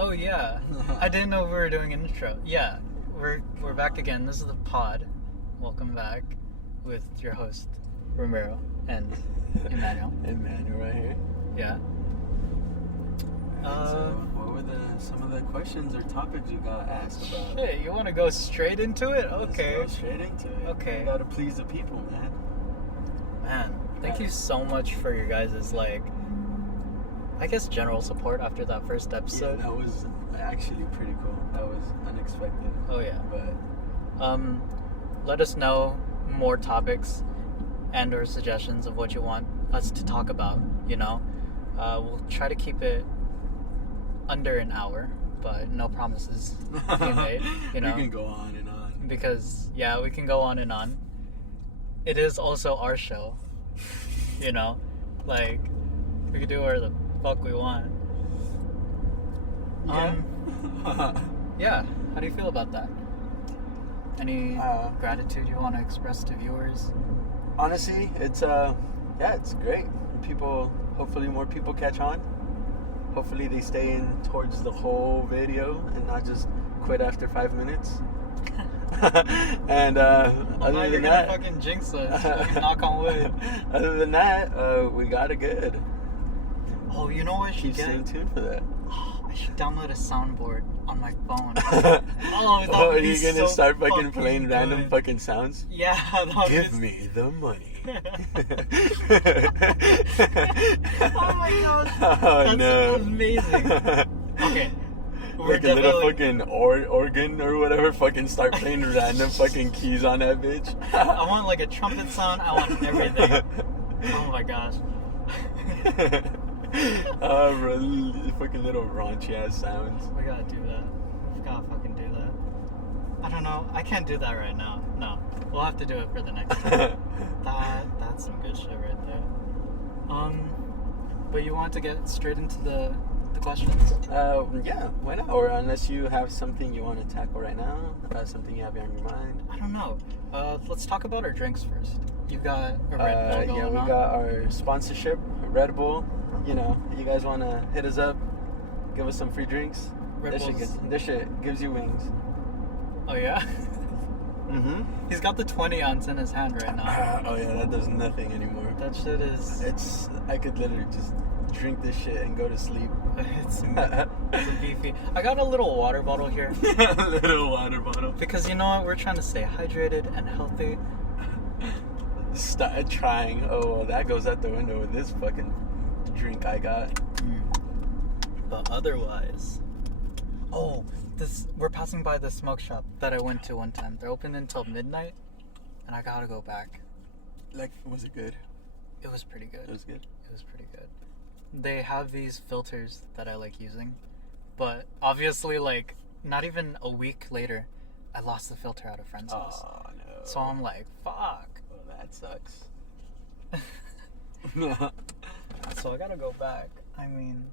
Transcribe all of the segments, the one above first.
Oh yeah, I didn't know we were doing an intro. Yeah, we're back again. This is the pod. Welcome back with your host Romero and Emmanuel. Emmanuel right here. Yeah. So what were some of the questions or topics you got asked about? Shit, you want to go straight into it? Okay. Let's go straight into it. Okay. You gotta please the people, man. Man, thank you so much for your guys' I guess general support after that first episode. Yeah, that was actually pretty cool. That was unexpected. Oh yeah. But let us know more topics and or suggestions of what you want us to talk about, you know. We'll try to keep it under an hour, but no promises being made, you know. We can go on and on. Because, yeah, we can go on and on. It is also our show, you know. Like, we can do whatever the fuck we want. Yeah. Yeah, how do you feel about that? Any gratitude you want to express to viewers? Honestly, it's great. Hopefully more people catch on. Hopefully they stay in towards the whole video and not just quit after 5 minutes. And other than that, fucking jinx us. Fucking knock on wood. Other than that, we got it good. Oh, you know what I should Keep get? staying tuned for that. Oh, I should download a soundboard on my phone. Oh, are you gonna start fucking fucking playing good. random fucking sounds? Yeah, that would Give be... me the money. Oh my god. Oh, that's no. amazing. Okay. We're Like a little fucking organ or whatever, fucking start playing random fucking keys on that bitch. I want like a trumpet sound, I want everything. Oh my gosh. Really fucking little raunchy ass sounds. We gotta do that. We gotta fucking do that. I don't know. I can't do that right now. No. We'll have to do it for the next time. That's some good shit right there. But you want to get straight into the questions? Yeah, why not? Or unless you have something you want to tackle right now, something you have on your mind. I don't know. Let's talk about our drinks first. You got a Red Bull going yeah, we on? got our sponsorship, Red Bull. You know, you guys want to hit us up, give us some free drinks. This shit gives you wings. Oh yeah? Mm-hmm. He's got the 20 ounce in his hand right now. Oh yeah, that does nothing anymore. That shit is... I could literally just drink this shit and go to sleep. It's a beefy. I got a little water bottle here. A little water bottle. Because you know what? We're trying to stay hydrated and healthy. Start trying. Oh, well, that goes out the window with this fucking drink I got. But otherwise... Oh, we're passing by the smoke shop that I went to one time. They're open until midnight, and I gotta go back. Like, was it good? It was pretty good. It was good? It was pretty good. They have these filters that I like using, but obviously, like, not even a week later, I lost the filter at a friend's house. Oh, no. So I'm like, fuck. Oh, that sucks. So I gotta go back. I mean,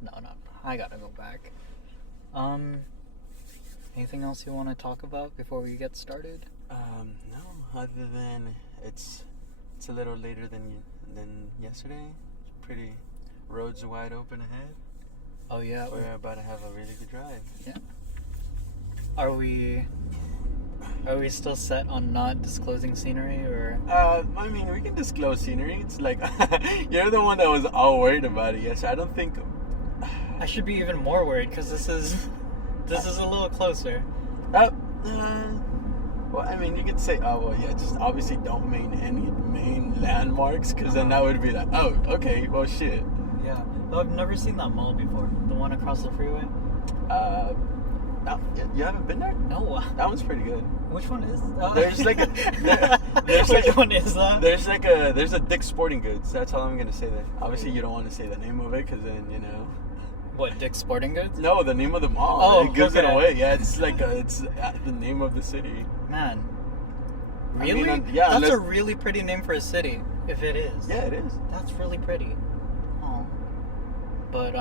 no, I gotta go back. Anything else you want to talk about before we get started? No, other than it's a little later than yesterday. It's pretty, roads are wide open ahead. Oh yeah, we're about to have a really good drive. Yeah. Are we still set on not disclosing scenery, or? I mean, we can disclose scenery. It's like you're the one that was all worried about it. Yes, I don't think. I should be even more worried because this is a little closer. Well, I mean, you could say, oh, well, yeah, just obviously don't any main landmarks, because then that would be like, oh, okay, well, shit. Yeah. Well, I've never seen that mall before. The one across the freeway. No, you haven't been there? No. That one's pretty good. Which one is? There's like a. Which one is that? There's a Dick's Sporting Goods. That's all I'm gonna say there. Obviously, you don't want to say the name of it, because then you know. What, Dick's Sporting Goods? No, the name of the mall. Oh, it gives okay. it away. Yeah, it's like it's the name of the city. Man, really? I mean, yeah, that's a really pretty name for a city. If it is. Yeah, it is. That's really pretty. Oh, but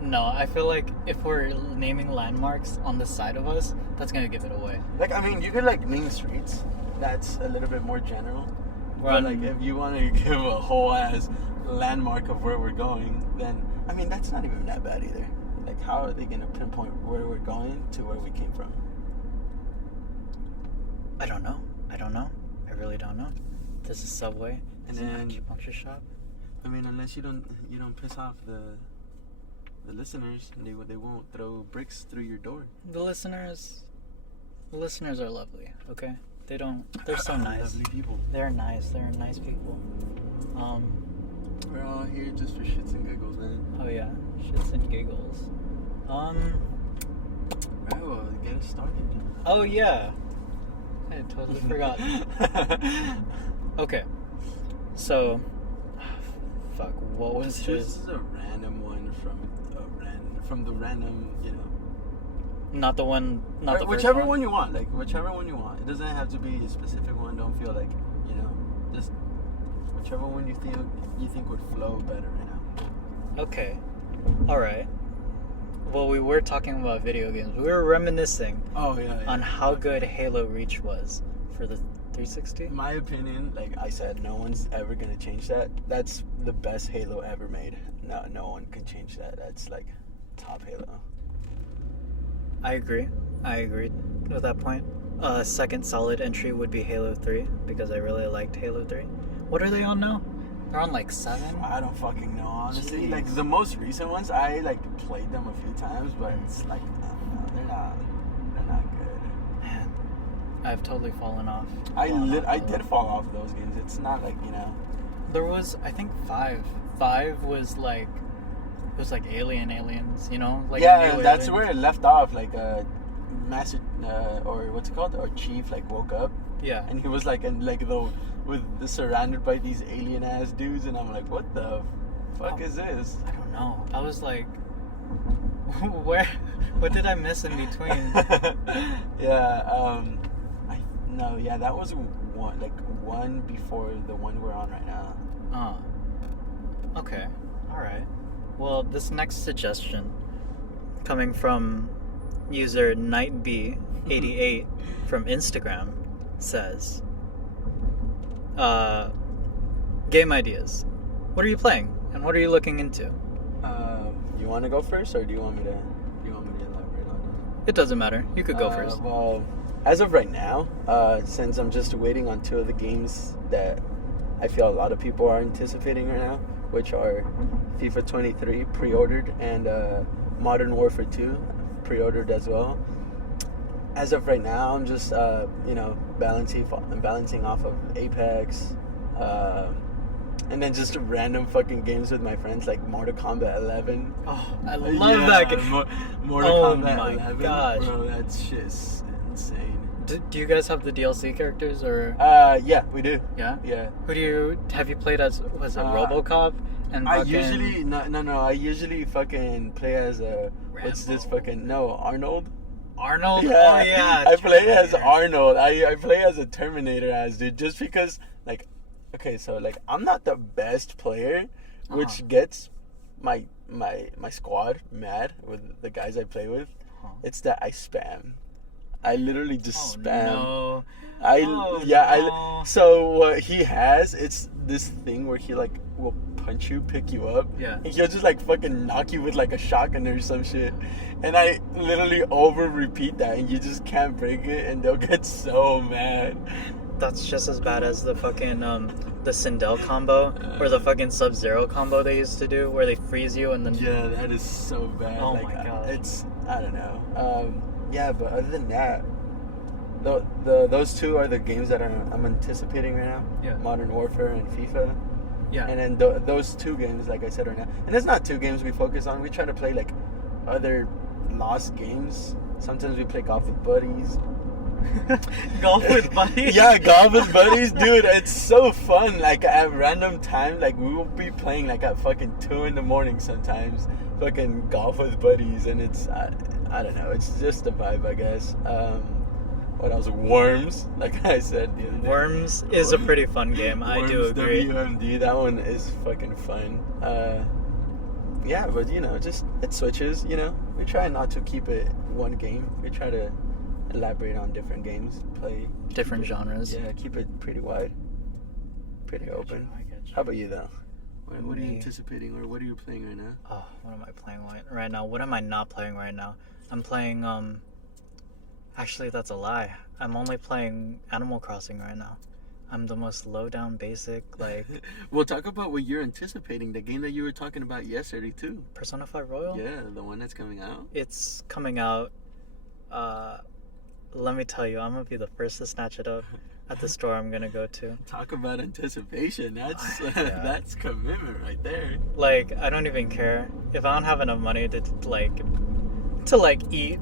no, I feel like if we're naming landmarks on the side of us, that's gonna give it away. Like, I mean, you could like name streets. That's a little bit more general. Right. But like, if you want to give a whole ass landmark of where we're going, then I mean that's not even that bad either. Like, how are they gonna pinpoint where we're going to where we came from? I don't know. I really don't know. This is Subway. And This is then- acupuncture shop. I mean, unless you don't piss off the listeners, they won't throw bricks through your door. The listeners are lovely. Okay, they're so nice. Lovely people. They're nice. They're nice people. We're all here just for shits and giggles, man. Oh yeah, shits and giggles. Right, well, get us started. Oh yeah, I totally forgot. Okay, so, fuck. What was This his? is a random one from the random, Not the one. Not the whichever first one you want. Like whichever one you want. It doesn't have to be a specific one. Don't feel like just whichever one you think would flow better right now. Okay. All right. Well, we were talking about video games. We were reminiscing Oh yeah. on how good Halo Reach was for the 360. In my opinion, like I said, no one's ever gonna change that. That's the best Halo ever made. No one can change that. That's like top Halo. I agree with that point. Second solid entry would be Halo 3 because I really liked Halo 3. What are they on now? They're on like 7? I don't fucking know, honestly. Jeez. Like the most recent ones, I like played them a few times, but it's like I don't know, they're not good. Man, I've totally fallen off. I Halo. did fall off those games. It's not like There was, I think, 5. 5 was like, it was like aliens, like yeah, new that's aliens. where it left off. Like master or what's it called? Or chief like woke up Yeah. and he was like surrounded by these alien ass dudes, and I'm like, what the fuck is this? I don't know. I was like, what did I miss in between? Yeah, that was one before the one we're on right now. Okay. All right. Well, this next suggestion, coming from user NightB88 from Instagram, says, game ideas. What are you playing, and what are you looking into? You want to go first, or do you want me to elaborate on It doesn't matter. You could it? go first. Well, as of right now, since I'm just waiting on 2 of the games that I feel a lot of people are anticipating right now, which are FIFA 23 pre-ordered and Modern Warfare 2 pre-ordered as well. As of right now, I'm just balancing off of Apex, and then just random fucking games with my friends like Mortal Kombat 11. Oh, I love that game. Mortal Oh Kombat my 11. gosh. Bro, that shit's insane. Do you guys have the DLC characters, or Yeah, we do. yeah? Yeah. Have you played as, was it RoboCop? And I fucking usually I usually fucking play as Arnold. Arnold? Yeah, Oh yeah. I play as Terminator. Arnold. I play as a Terminator dude, just because okay, so I'm not the best player, which Uh-huh. gets my squad mad with the guys I play with. Uh-huh. It's that I spam. I literally just Oh, spam. no. So what he has, it's this thing where he will punch you, pick you up, Yeah. and he'll just fucking knock you with a shotgun or some shit, and I literally over repeat that, and you just can't break it, and they'll get so mad. That's just as bad as the fucking the Sindel combo or the fucking Sub-Zero combo they used to do, where they freeze you and then Yeah, that is so bad. Oh my God. I don't know. Yeah, but other than that, those 2 are the games that I'm anticipating right now. Yeah. Modern Warfare and FIFA. yeah. And then those 2 games, like I said right now, and it's not 2 games we focus on. We try to play other lost games. Sometimes we play golf with buddies. Golf with buddies? Yeah, golf with buddies, dude. It's so fun. At random time, we will be playing at fucking 2 in the morning sometimes. Fucking golf with buddies, and it's I don't know. It's just a vibe, I guess. What else? Worms, like I said the other day. Worms is a pretty fun game. I do Worms, agree. WMD, that one is fucking fun. Yeah, but just it switches. We try not to keep it one game. We try to elaborate on different games, play Different genres. Yeah, keep it pretty wide, pretty open. I get you. How about you though? What are you Me. anticipating, or what are you playing right now? Oh, what am I playing right now? What am I not playing right now? I'm playing, actually, that's a lie. I'm only playing Animal Crossing right now. I'm the most low-down, basic, like, We'll talk about what you're anticipating. The game that you were talking about yesterday too. Persona 5 Royal. Yeah, the one that's coming out. It's coming out. Let me tell you, I'm gonna be the first to snatch it up at the store I'm gonna go to. Talk about anticipation. That's Yeah. that's commitment right there. Like, I don't even care if I don't have enough money to eat.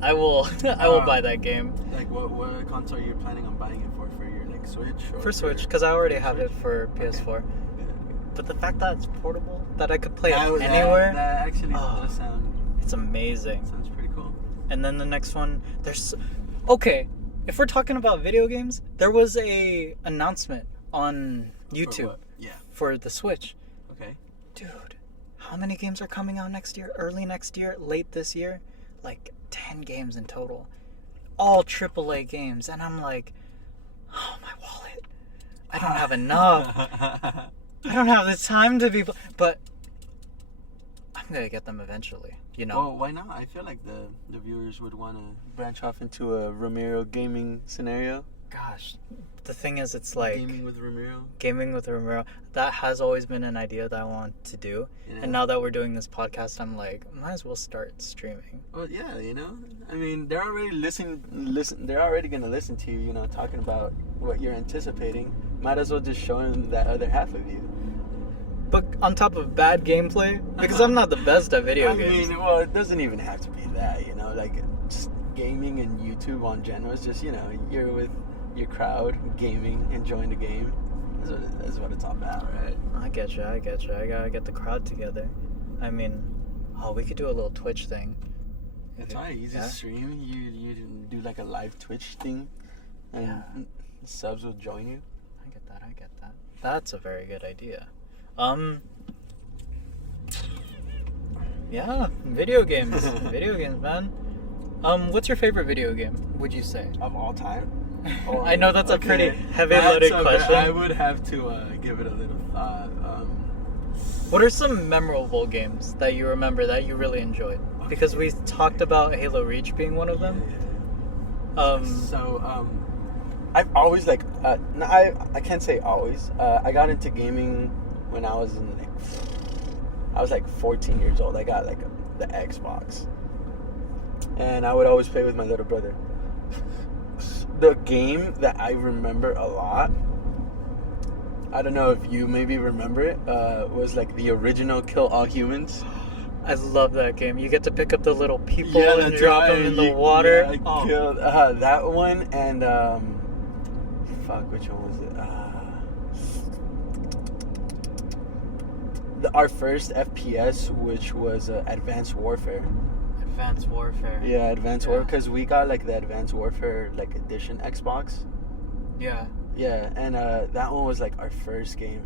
I will buy that game Like what console are you planning on buying it for your like Switch? Or for Switch because I already have it Switch? for PS4. Yeah. But the fact that it's portable, that I could play That it was- anywhere, That actually Oh. does sound it's amazing. sounds pretty cool. And then the next one, okay, if we're talking about video games, there was a announcement on YouTube For what? Yeah. for the Switch. Okay. Dude, how many games are coming out next year? Early next year? Late this year? Like 10 games in total. All AAA games. And I'm like, oh, my wallet. I don't have enough. I don't have the time to be... But I'm going to get them eventually, you know? Well, why not? I feel like the viewers would want to branch off into a Ramiro gaming scenario. Gosh, the thing is, it's like... Gaming with Ramiro. Gaming with Romero, that has always been an idea that I want to do. Yeah. And now that we're doing this podcast, I'm like, might as well start streaming. Well, yeah, you know. I mean, they're already They're already gonna listen to you. You know, talking about what you're anticipating. Might as well just show them that other half of you. But on top of bad gameplay, because I'm not the best at video games. I mean, well, it doesn't even have to be that. You know, like just gaming and YouTube on general. It's just, you know, you're with your crowd, gaming, enjoying the game. That's what it's all about, right? I get you. I gotta get the crowd together. I mean, we could do a little Twitch thing. That's right. You just Yeah? stream. You do like a live Twitch thing, and Yeah. subs will join you. I get that. That's a very good idea. Yeah, video games. Video games, man. What's your favorite video game, would you say? Of all time? I know that's a pretty heavy That's loaded a- question. I would have to give it a little thought. What are some memorable games that you remember that you really enjoyed? Because we talked about Halo Reach being one of them. I've always like no, I can't say always. I got into gaming when I was like 14 years old. I got like the Xbox, and I would always play with my little brother. The game that I remember a lot, I don't know if you maybe remember it, was like the original Kill All Humans. I love that game. You get to pick up the little people Yeah, and that's drop right. them in the You- water. yeah, I Oh. killed that one, and which one was it? Our first FPS, which was Advanced Warfare. Advanced Warfare. Yeah, Advanced Yeah. Warfare, because we got like the Advanced Warfare like edition Xbox. Yeah. Yeah, and that one was like our first game.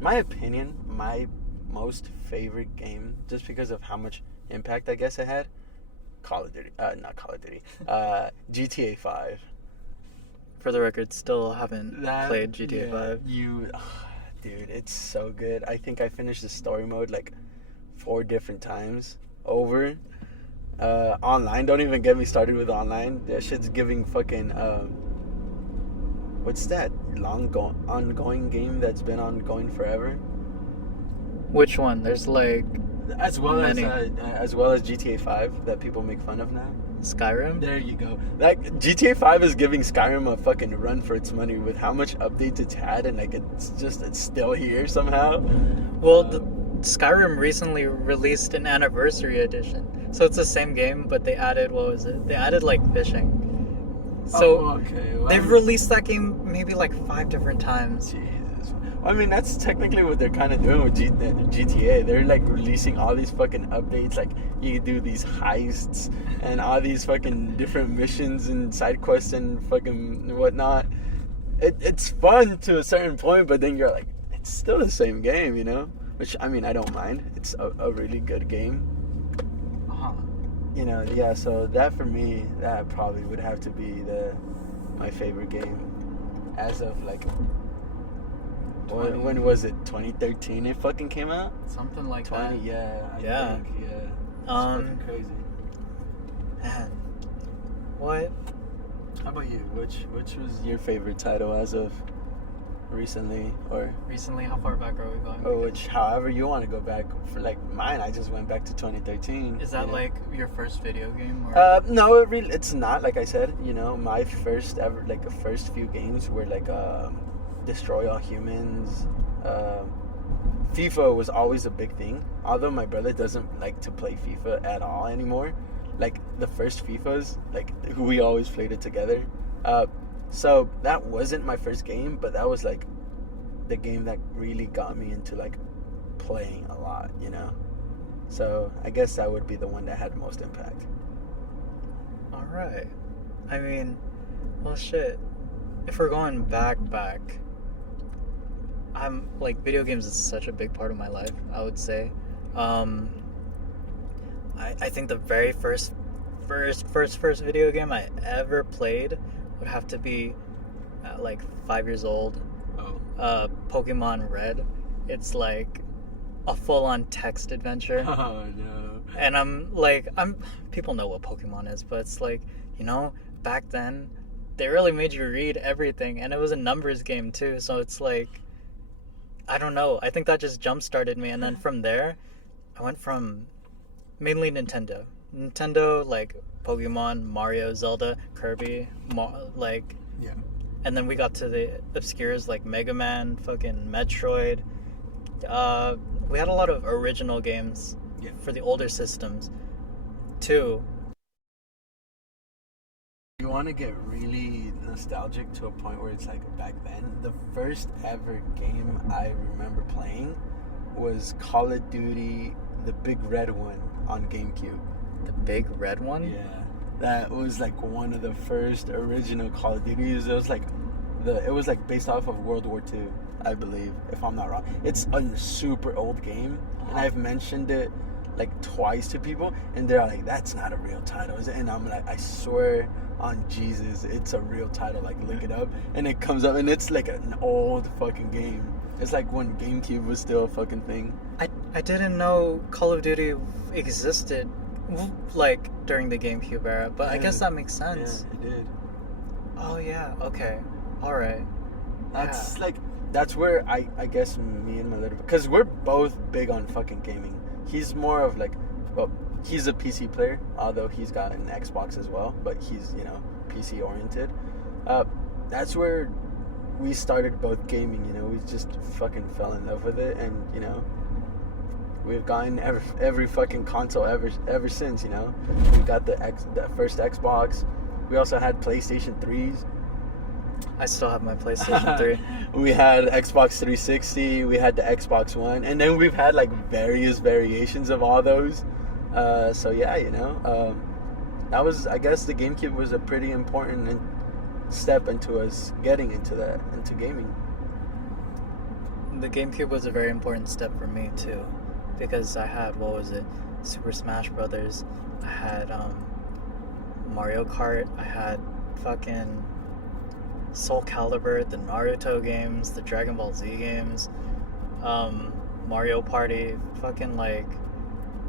My opinion, my most favorite game, just because of how much impact I guess it had. Call of Duty, not Call of Duty. GTA 5. For the record, still haven't played GTA yeah, 5. Dude, it's so good. I think I finished the story mode like 4 different times over. Online, don't even get me started with online. That shit's giving fucking what's that ongoing game that's been ongoing forever? Which one? There's like As well many. as well as GTA 5 that people make fun of now. Skyrim. There you go. That GTA 5 is giving Skyrim a fucking run for its money with how much updates it's had, and like it's still here somehow. Well, the Skyrim recently released an anniversary edition. So it's the same game, but they added, what was it? They added like fishing. So okay. Well, they've released that game maybe like 5 different times. Jesus. I mean, that's technically what they're kind of doing with GTA. They're like releasing all these fucking updates. Like you can do these heists and all these fucking different missions and side quests and fucking whatnot. It's fun to a certain point, but then you're like, it's still the same game, you know? Which, I mean, I don't mind. It's a really good game. Uh-huh. You know, yeah, so that for me, that probably would have to be my favorite game as of like When was it? 2013 it fucking came out? Something like 20, that. yeah. I Yeah. think, yeah. It's fucking crazy. Man. What? How about you? Which was your favorite title as of recently, or Recently, how far back are we going? which however you want to go back? For like mine, I just went back to 2013. Is that you know? like your first video game? Or? No, it's not. Like I said, my first ever, like the first few games were like Destroy All Humans. FIFA was always a big thing. Although my brother doesn't like to play FIFA at all anymore. Like the first FIFAs, like we always played it together. So that wasn't my first game, but that was like the game that really got me into like playing a lot, So I guess that would be the one that had most impact. All right. I mean, well, shit. If we're going back, I'm like video games is such a big part of my life. I would say. I think the very first video game I ever played would have to be at like 5 years old. Oh. Pokemon Red. It's like a full-on text adventure. Oh no. And people know what Pokemon is, but it's like, back then they really made you read everything, and it was a numbers game too, so it's like, I don't know. I think that just jump-started me, and then from there, I went from mainly Nintendo, like Pokemon, Mario, Zelda, Kirby, Yeah. and then we got to the obscures like Mega Man, fucking Metroid. We had a lot of original games for the older systems, too. You want to get really nostalgic to a point where it's like back then, the first ever game I remember playing was Call of Duty, the big red one on GameCube. The big red one? Yeah. That was like one of the first original Call of Duties. It was like based off of World War II, I believe, if I'm not wrong. It's a super old game, and I've mentioned it like twice to people, and they're like, that's not a real title, is it? And I'm like, I swear on Jesus, it's a real title. Like, look it up, and it comes up, and it's like an old fucking game. It's like when GameCube was still a fucking thing. I didn't know Call of Duty existed like during the GameCube era, but I guess that makes sense. Yeah, it did. Oh yeah, okay, all right. That's where I guess me and my little, because we're both big on fucking gaming. He's more of like, well, he's a PC player, although he's got an Xbox as well, but he's PC oriented. That's where we started both gaming. We just fucking fell in love with it, and we've gotten every fucking console ever since. We got the first Xbox. We also had PlayStation 3s. I still have my PlayStation 3. We had Xbox 360. We had the Xbox One, and then we've had like various variations of all those. So yeah, that was, I guess, the GameCube was a pretty important step into us getting into gaming. The GameCube was a very important step for me too, because I had, what was it, Super Smash Brothers, I had Mario Kart, I had fucking Soul Calibur, the Naruto games, the Dragon Ball Z games, Mario Party, fucking like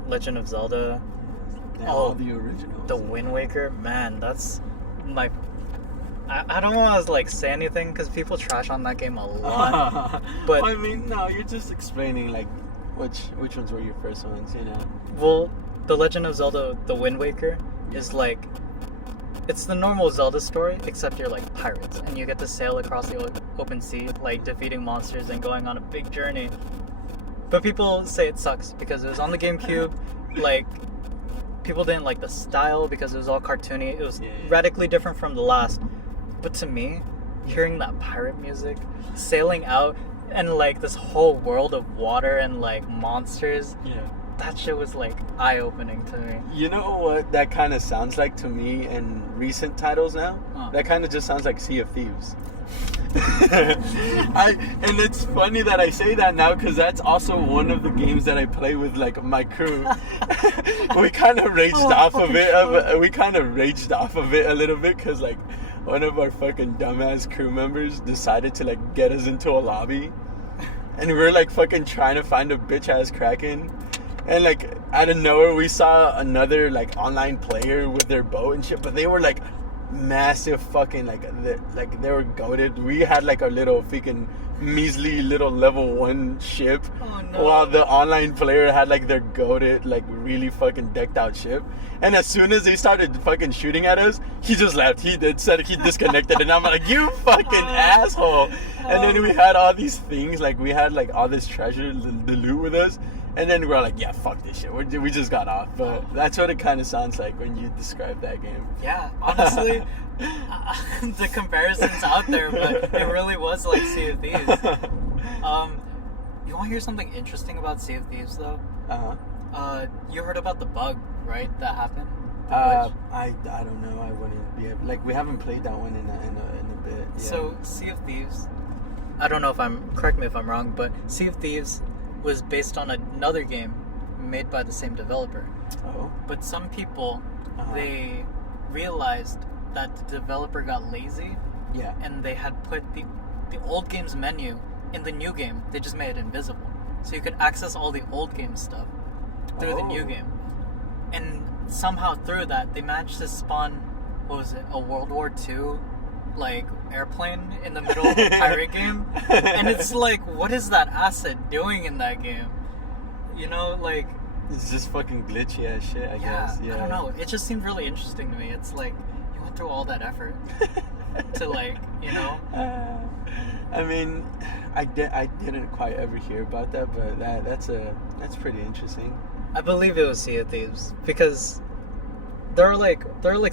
Legend of Zelda, all the originals, the Wind Waker. Man, that's my, I don't want to like say anything because people trash on that game a lot. But I mean, no, you're just explaining like which ones were your first ones, Well, the Legend of Zelda, the Wind Waker, is like, it's the normal Zelda story, except you're like pirates and you get to sail across the open sea, like defeating monsters and going on a big journey. But people say it sucks because it was on the GameCube. Like, people didn't like the style because it was all cartoony. It was radically different from the last. But to me, hearing that pirate music, sailing out, and like this whole world of water and like monsters, that shit was like eye-opening to me. You know what that kind of sounds like to me in recent titles now? That kind of just sounds like Sea of Thieves. And it's funny that I say that now because that's also one of the games that I play with like my crew. We kind of raged off of it. We kind of raged off of it a little bit because like one of our fucking dumbass crew members decided to like get us into a lobby. and we were like fucking trying to find a bitch ass Kraken, and like out of nowhere we saw another like online player with their boat and shit, but they were like massive fucking they were goated. We had like our little freaking measly little level 1 ship, while the online player had like their goated like really fucking decked out ship. And as soon as they started fucking shooting at us, he just left. He said he disconnected, and I'm like, you fucking asshole. And then we had all these things, like we had like all this treasure, the loot with us. And then we're like, yeah, fuck this shit. We just got off. But that's what it kind of sounds like when you describe that game. Yeah, honestly, the comparison's out there, but it really was like Sea of Thieves. You want to hear something interesting about Sea of Thieves, though? You heard about the bug, right? That happened. I don't know. I wouldn't be able, like, we haven't played that one in a bit. Yeah. So Sea of Thieves, I don't know if correct me if I'm wrong, but Sea of Thieves was based on another game made by the same developer. Oh. But some people, they realized that the developer got lazy. Yeah. And they had put the old game's menu in the new game. They just made it invisible, so you could access all the old game stuff through the new game. And somehow through that, they managed to spawn, what was it, a World War II like airplane in the middle of a pirate game. And it's like, what is that asset doing in that game? You know, like, it's just fucking glitchy as shit, I guess. Yeah, I don't know. It just seemed really interesting to me. It's like, you went through all that effort to, like, you know. I mean, I didn't quite ever hear about that, but that's pretty interesting. I believe it was Sea of Thieves because there are like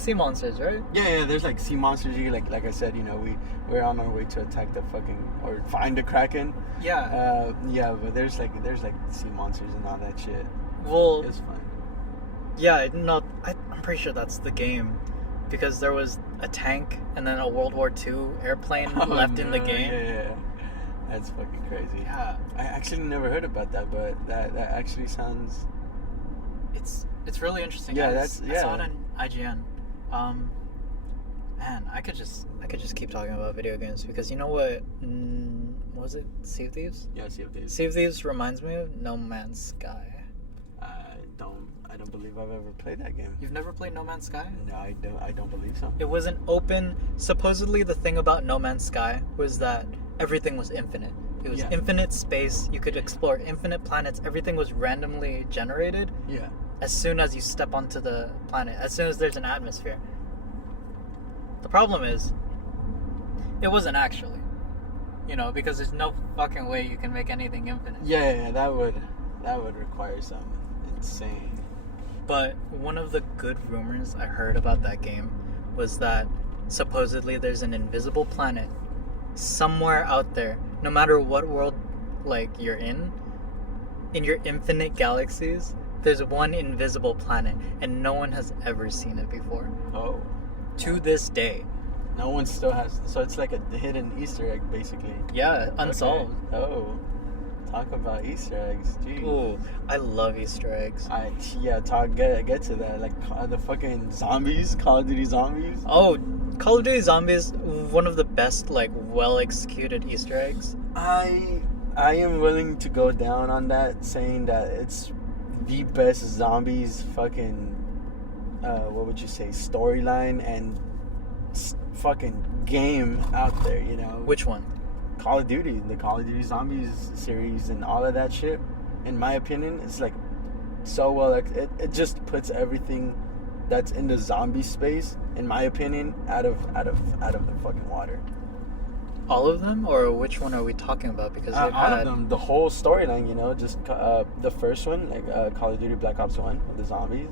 sea monsters, right? Yeah. There's like sea monsters. You like I said, you know, we're on our way to attack the fucking or find the Kraken. Yeah. But there's like sea monsters and all that shit. Well, it's fun. Yeah, no, I'm pretty sure that's the game because there was a tank and then a World War II airplane left in the game. Yeah. That's fucking crazy. Yeah. I actually never heard about that, but that actually sounds. It's really interesting. Yeah, I saw it on IGN. Man, I could just keep talking about video games because you know what? Was it Sea of Thieves? Yeah, Sea of Thieves. Sea of Thieves reminds me of No Man's Sky. I don't believe I've ever played that game. You've never played No Man's Sky? No, I don't believe so. It was an open. Supposedly, the thing about No Man's Sky was that everything was infinite. It was infinite space. You could explore infinite planets. Everything was randomly generated. Yeah. As soon as you step onto the planet, as soon as there's an atmosphere. The problem is, it wasn't actually. You know, because there's no fucking way you can make anything infinite. Yeah, that would require some insane. But one of the good rumors I heard about that game was that supposedly there's an invisible planet somewhere out there, no matter what world like you're in your infinite galaxies, there's one invisible planet and no one has ever seen it before. Oh. To this day. No one still has, so it's like a hidden Easter egg basically. Yeah, unsolved. Okay. Oh. Talk about Easter eggs, geez. Ooh, I love Easter eggs. Get to that. Like the fucking zombies, Call of Duty zombies. Oh, Call of Duty Zombies, one of the best, like, well executed Easter eggs. I am willing to go down on that, saying that it's the best zombies fucking what would you say, storyline and fucking game out there, you know. Which one? Call of Duty, the Call of Duty Zombies series and all of that shit. In my opinion, it's like so well. It just puts everything that's in the zombie space, in my opinion, out of the fucking water. All of them, or which one are we talking about? Because all of them, the whole storyline, you know, just the first one, like Call of Duty Black Ops 1 with the zombies,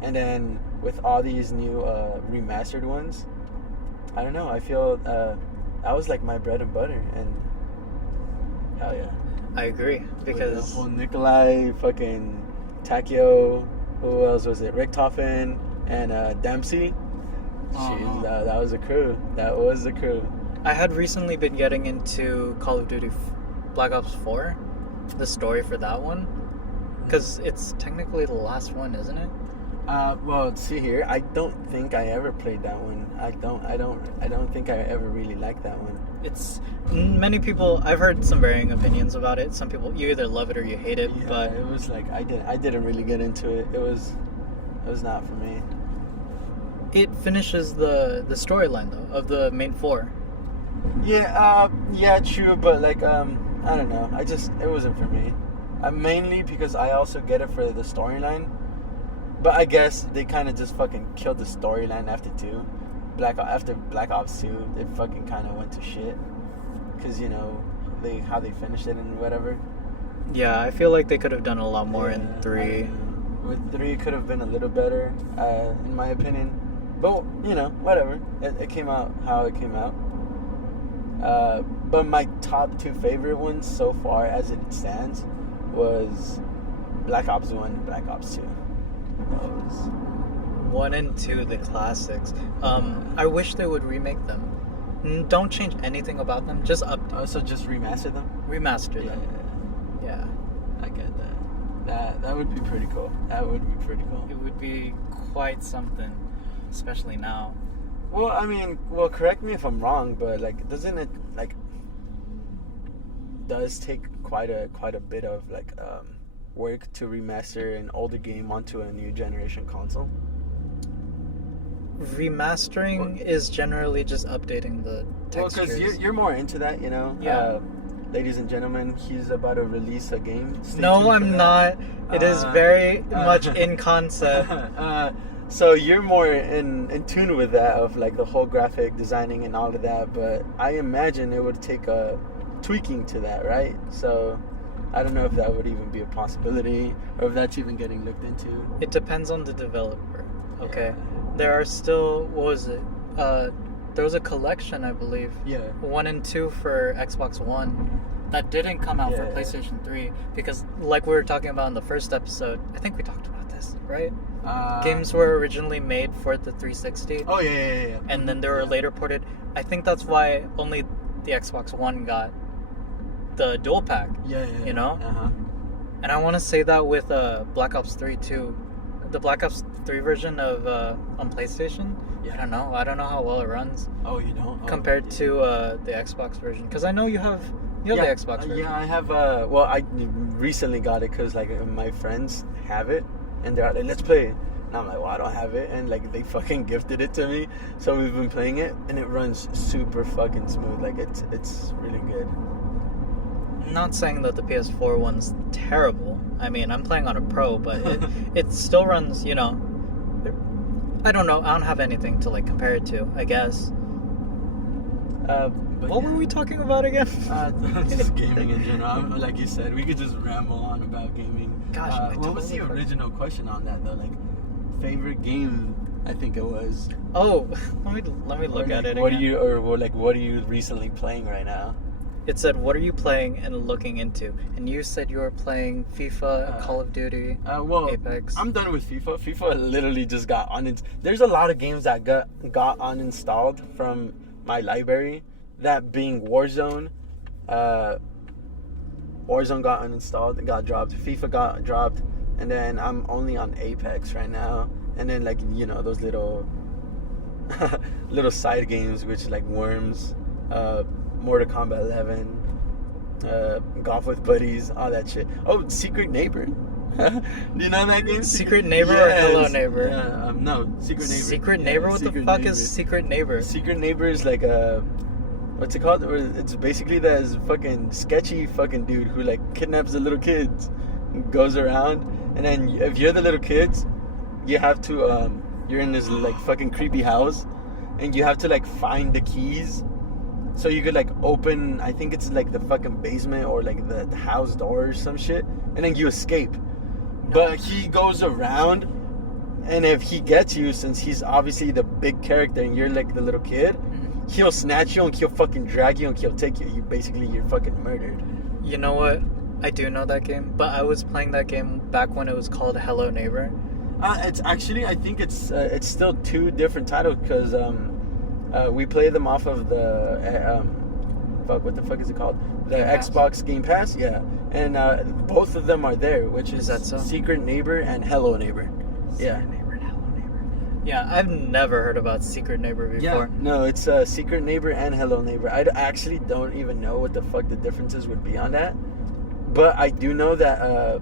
and then with all these new remastered ones. I don't know. I feel that was like my bread and butter, and hell yeah. I agree because with the whole Nikolai, fucking Takio, who else was it? Richtofen and Dempsey. Jeez, that was a crew. That was the crew. I had recently been getting into Call of Duty Black Ops 4, the story for that one, because it's technically the last one, isn't it? Well, see here. I don't think I ever played that one. I don't think I ever really liked that one. It's many people. I've heard some varying opinions about it. Some people, you either love it or you hate it. Yeah, But it was like I didn't really get into it. It was not for me. it finishes the storyline though of the main four. Yeah, yeah, true, but like, I don't know. It wasn't for me. Mainly because I also get it for the storyline. But I guess they kind of just fucking killed the storyline after after Black Ops 2, it fucking kind of went to shit. Because, how they finished it and whatever. Yeah, I feel like they could have done a lot more in 3. With 3, it could have been a little better, in my opinion. But, whatever. It came out how it came out. But my top 2 favorite ones so far as it stands was Black Ops 1 and Black Ops 2. Those. 1 and 2, the classics. I wish they would remake them. Don't change anything about them. Just update. So just remaster them? Remaster them. Yeah. I get that. That would be pretty cool. That would be pretty cool. It would be quite something, especially now. Well, I mean, correct me if I'm wrong, but like, doesn't it like does take quite a bit of like work to remaster an older game onto a new generation console? Remastering is generally just updating the textures. Well, because you're more into that, Yeah. Ladies and gentlemen, he's about to release a game. Stay tuned No, for I'm that. not. It is very much in concept. So you're more in tune with that of like the whole graphic designing and all of that, but I imagine it would take a tweaking to that, right? So I don't know if that would even be a possibility or if that's even getting looked into. It depends on the developer. Okay. Yeah. There are still, what was it? There was a collection, I believe. Yeah. 1 and 2 for Xbox One that didn't come out for Yeah. PlayStation 3 because, like we were talking about in the first episode, I think we talked about this, right? Games were originally made for the 360. Oh yeah. And then they were later ported. I think that's why only the Xbox One got the dual pack. Yeah. You know? Uh-huh. And I want to say that with Black Ops 3 too. The Black Ops 3 version of on PlayStation. Yeah. I don't know how well it runs Oh, you don't? compared to the Xbox version. Because I know you have the Xbox version. Yeah, I have. Well, I recently got it because like my friends have it, and they're like, "Let's play it." And I'm like, "Well, I don't have it," and like they fucking gifted it to me, so we've been playing it, and it runs super fucking smooth. Like it's really good. I'm not saying that the PS4 one's terrible. I mean, I'm playing on a Pro, but it still runs. I don't know. I don't have anything to like compare it to, I guess. But What were we talking about again? just gaming in general. Like you said, we could just ramble on about gaming. Gosh, I what was the totally original question on that though? Like, favorite game? I think it was. Oh, let me look at it What again. what are you recently playing right now? It said, "What are you playing and looking into?" And you said you were playing FIFA, Call of Duty, Well, Apex. I'm done with FIFA. FIFA literally just got There's a lot of games that got uninstalled from my library. That being Warzone. Warzone got uninstalled and got dropped. FIFA got dropped, and then I'm only on Apex right now. And then like those little little side games, which like Worms, Mortal Kombat 11, Golf with Buddies, all that shit. Oh, Secret Neighbor. Do you know that game? Secret Neighbor or Hello Neighbor? Yeah, no, Secret Neighbor. Secret Neighbor? What the fuck is Secret Neighbor? Secret Neighbor is like a, what's it called? It's basically this fucking sketchy fucking dude who like kidnaps the little kids, and goes around, and then if you're the little kids, you have to you're in this like fucking creepy house, and you have to like find the keys. So you could like open, I think it's like the fucking basement or like the house door or some shit, and then you escape. But he goes around, and if he gets you, since he's obviously the big character and you're like the little kid, he'll snatch you and he'll fucking drag you and he'll take you. You're fucking murdered. You know what? I do know that game, but I was playing that game back when it was called Hello Neighbor. It's actually, I think it's still 2 different titles because we play them off of the what the fuck is it called? The Xbox Game Pass, yeah. And both of them are there, which is that so? Secret Neighbor and Hello Neighbor. Yeah. Secret Neighbor and Yeah, I've never heard about Secret Neighbor before. No, it's Secret Neighbor and Hello Neighbor. Actually don't even know what the fuck the differences would be on that. But I do know that,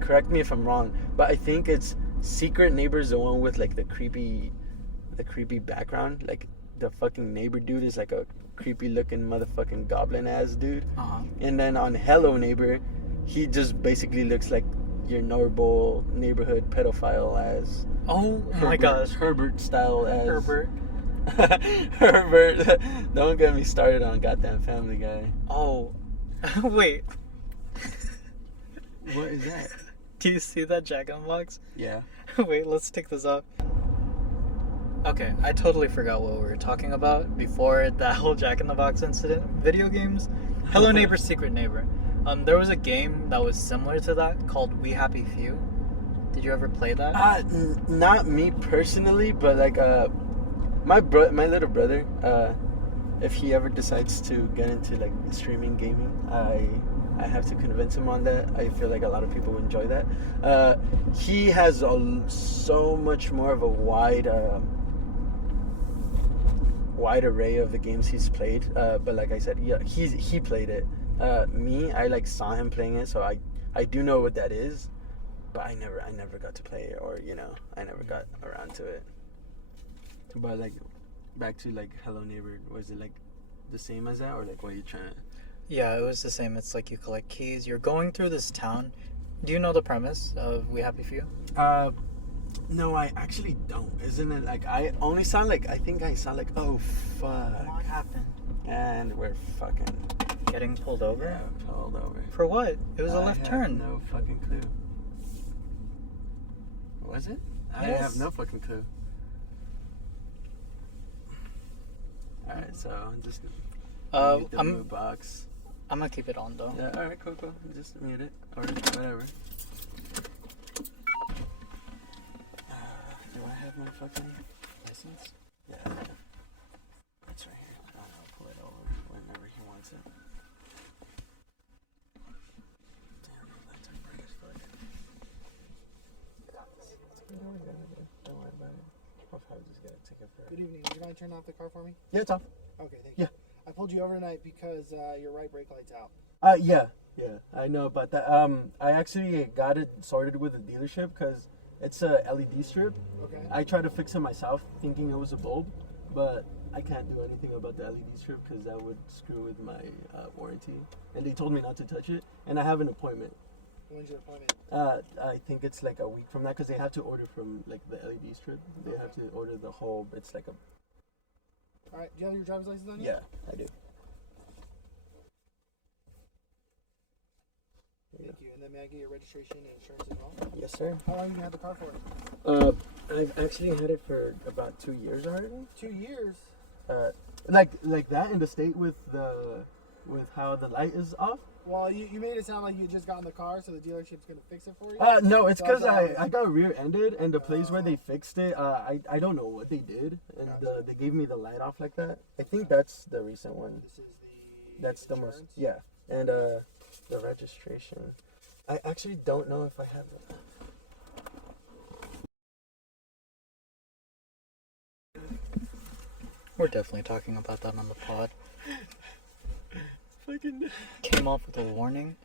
correct me if I'm wrong, but I think it's Secret Neighbor is the one with like the creepy background. Like the fucking neighbor dude is like a creepy looking motherfucking goblin ass dude. Uh-huh. And then on Hello Neighbor, he just basically looks like your normal neighborhood pedophile as. Oh my gosh. Herbert style as. Herbert. Herbert. Don't get me started on goddamn Family Guy. Oh. Wait. What is that? Do you see that Jack in the Box? Yeah. Wait, let's take this off. Okay, I totally forgot what we were talking about before that whole Jack in the Box incident. Video games. Hello Neighbor, Secret Neighbor. There was a game that was similar to that called We Happy Few. Did you ever play that? Not me personally, but like my little brother, if he ever decides to get into like streaming gaming, I have to convince him on that. I feel like a lot of people would enjoy that. He has so much more of a wide array of the games he's played. But like I said, yeah, he played it. Me, I like saw him playing it, so I do know what that is, but I never got to play it, or I never got around to it. But like back to like Hello Neighbor, was it like the same as that, or like what are you trying to? Yeah, it was the same. It's like you collect keys. You're going through this town. Do you know the premise of We Happy Few? No, I actually don't. Isn't it like I only saw like I think I saw like oh fuck. What happened? And we're fucking Getting pulled over? Yeah, pulled over. For what? It was a left turn. No fucking clue. Was it? I Yes. have no fucking clue. Alright, so just mute the move box. I'm gonna keep it on though. Yeah, alright, cool. Just mute it or whatever. Do I have my fucking license? Yeah. It's right here. I'll pull it over whenever he wants it. Damn, that's a bright as fuck. Don't worry about it. I'll probably just get a ticket for it. Good evening. Would you mind turning off the car for me? Yeah, it's off. Okay, thank you. Yeah. I pulled you over tonight because your right brake light's out. Yeah, I know about that. I actually got it sorted with a dealership because it's a LED strip. Okay. I tried to fix it myself, thinking it was a bulb, but I can't do anything about the LED strip because that would screw with my warranty. And they told me not to touch it, and I have an appointment. When's your appointment? I think it's like a week from that because they have to order from like the LED strip. They have to order the whole. It's like a. All right. Do you have your driver's license on you? Yeah, I do. Thank you. And then may I get your registration and insurance as well? Yes, sir. How long have you had the car for? I've actually had it for about 2 years already. 2 years. Like that in the state with how the light is off. Well, you made it sound like you just got in the car, so the dealership's gonna fix it for you. No, it's because So I got rear-ended, and the place where they fixed it, I don't know what they did, and Gotcha. they gave me the light off like that. I think that's the recent one. This is the. That's the insurance. most, yeah. And the registration, I actually don't know if I have that. We're definitely talking about that on the pod. Fucking. Came off with a warning.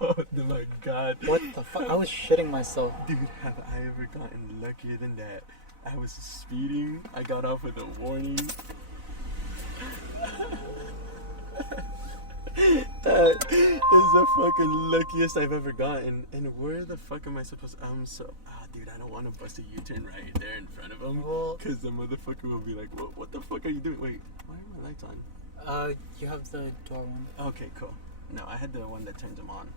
Oh my god. What the fuck? I was shitting myself. Dude, have I ever gotten luckier than that? I was speeding. I got off with a warning. That is the fucking luckiest I've ever gotten. And where the fuck am I supposed to? Dude, I don't want to bust a U-turn right there in front of him. Well- Because the motherfucker will be like, what the fuck are you doing? Wait, why are my lights on? You have the door one. Okay, cool. No, I had the one that turns them on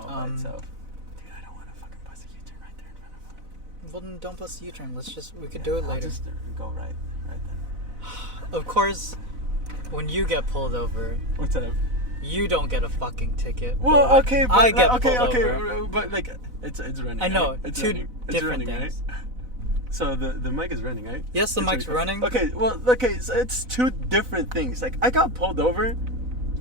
all by itself. Dude, I don't want to fucking bust a U-turn right there in front of him. Well, then don't bust a U-turn. We could do it I'll later. just go right then. Of course, when you get pulled over, What's up? you don't get a fucking ticket. Well, okay, but I get okay, pulled okay, over. but like it's running. I know, right? It's two running. It's different running, things. right? So the mic is running, right? Yes, the It's mic's running. Okay, so it's two different things. Like I got pulled over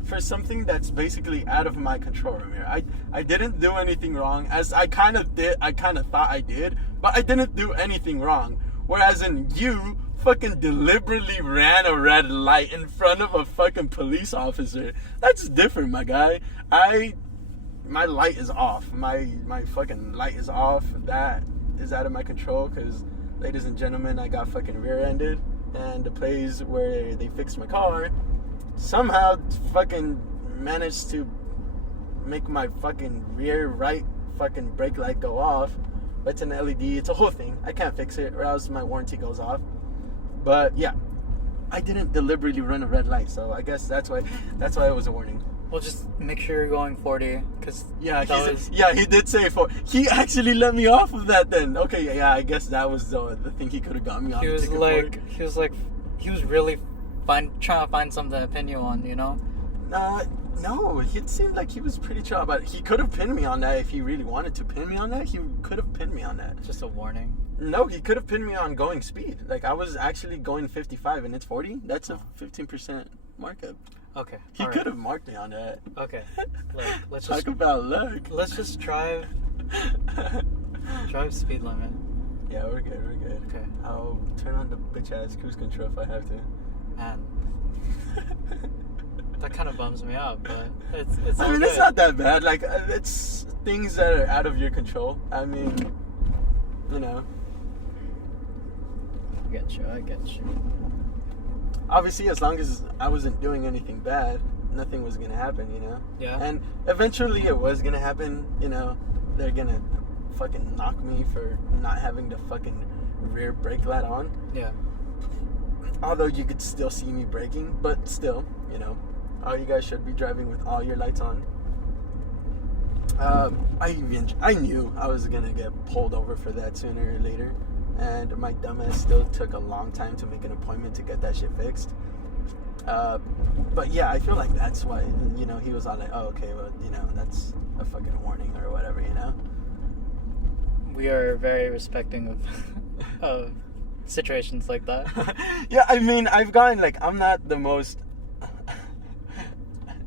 for something that's basically out of my control, Ramir. I didn't do anything wrong, as I kind of thought I did, but I didn't do anything wrong. Whereas in you fucking deliberately ran a red light in front of a fucking police officer. That's different, my guy. My light is off. My fucking light is off. That is out of my control because, ladies and gentlemen, I got fucking rear-ended, and the place where they fixed my car somehow fucking managed to make my fucking rear right fucking brake light go off. It's an LED. It's a whole thing. I can't fix it or else my warranty goes off. But yeah, I didn't deliberately run a red light, so I guess that's why it was a warning. Well, just make sure you're going 40, because he did say 40. He actually let me off of that then. Okay, yeah, I guess that was the thing he could have got me on. He was really trying to find something to pin you on, you know? No, it seemed like he was pretty chill about it. He could have pinned me on that if he really wanted to pin me on that. He could have pinned me on that. Just a warning. No, he could have pinned me on going speed. Like, I was actually going 55 and it's 40. That's a 15% markup. Okay. He could have marked me on that. Okay. Look, let's Talk about luck. Let's just drive speed limit. Yeah, we're good. Okay. I'll turn on the bitch ass cruise control if I have to. Man. That kind of bums me out, but it's I mean, it's not that bad. Like, it's things that are out of your control. I mean, you know. I get you. Obviously, as long as I wasn't doing anything bad, nothing was gonna happen, you know? Yeah. And eventually it was gonna happen, you know? They're gonna fucking knock me for not having the fucking rear brake light on. Yeah. Although you could still see me braking, but still, you know, all you guys should be driving with all your lights on. I knew I was gonna get pulled over for that sooner or later, and my dumbass still took a long time to make an appointment to get that shit fixed. But yeah, I feel like that's why, you know, he was all like, oh, okay, well, you know, that's a fucking warning or whatever, you know? We are very respecting of situations like that. Yeah, I mean, I've gotten, like, I'm not the most...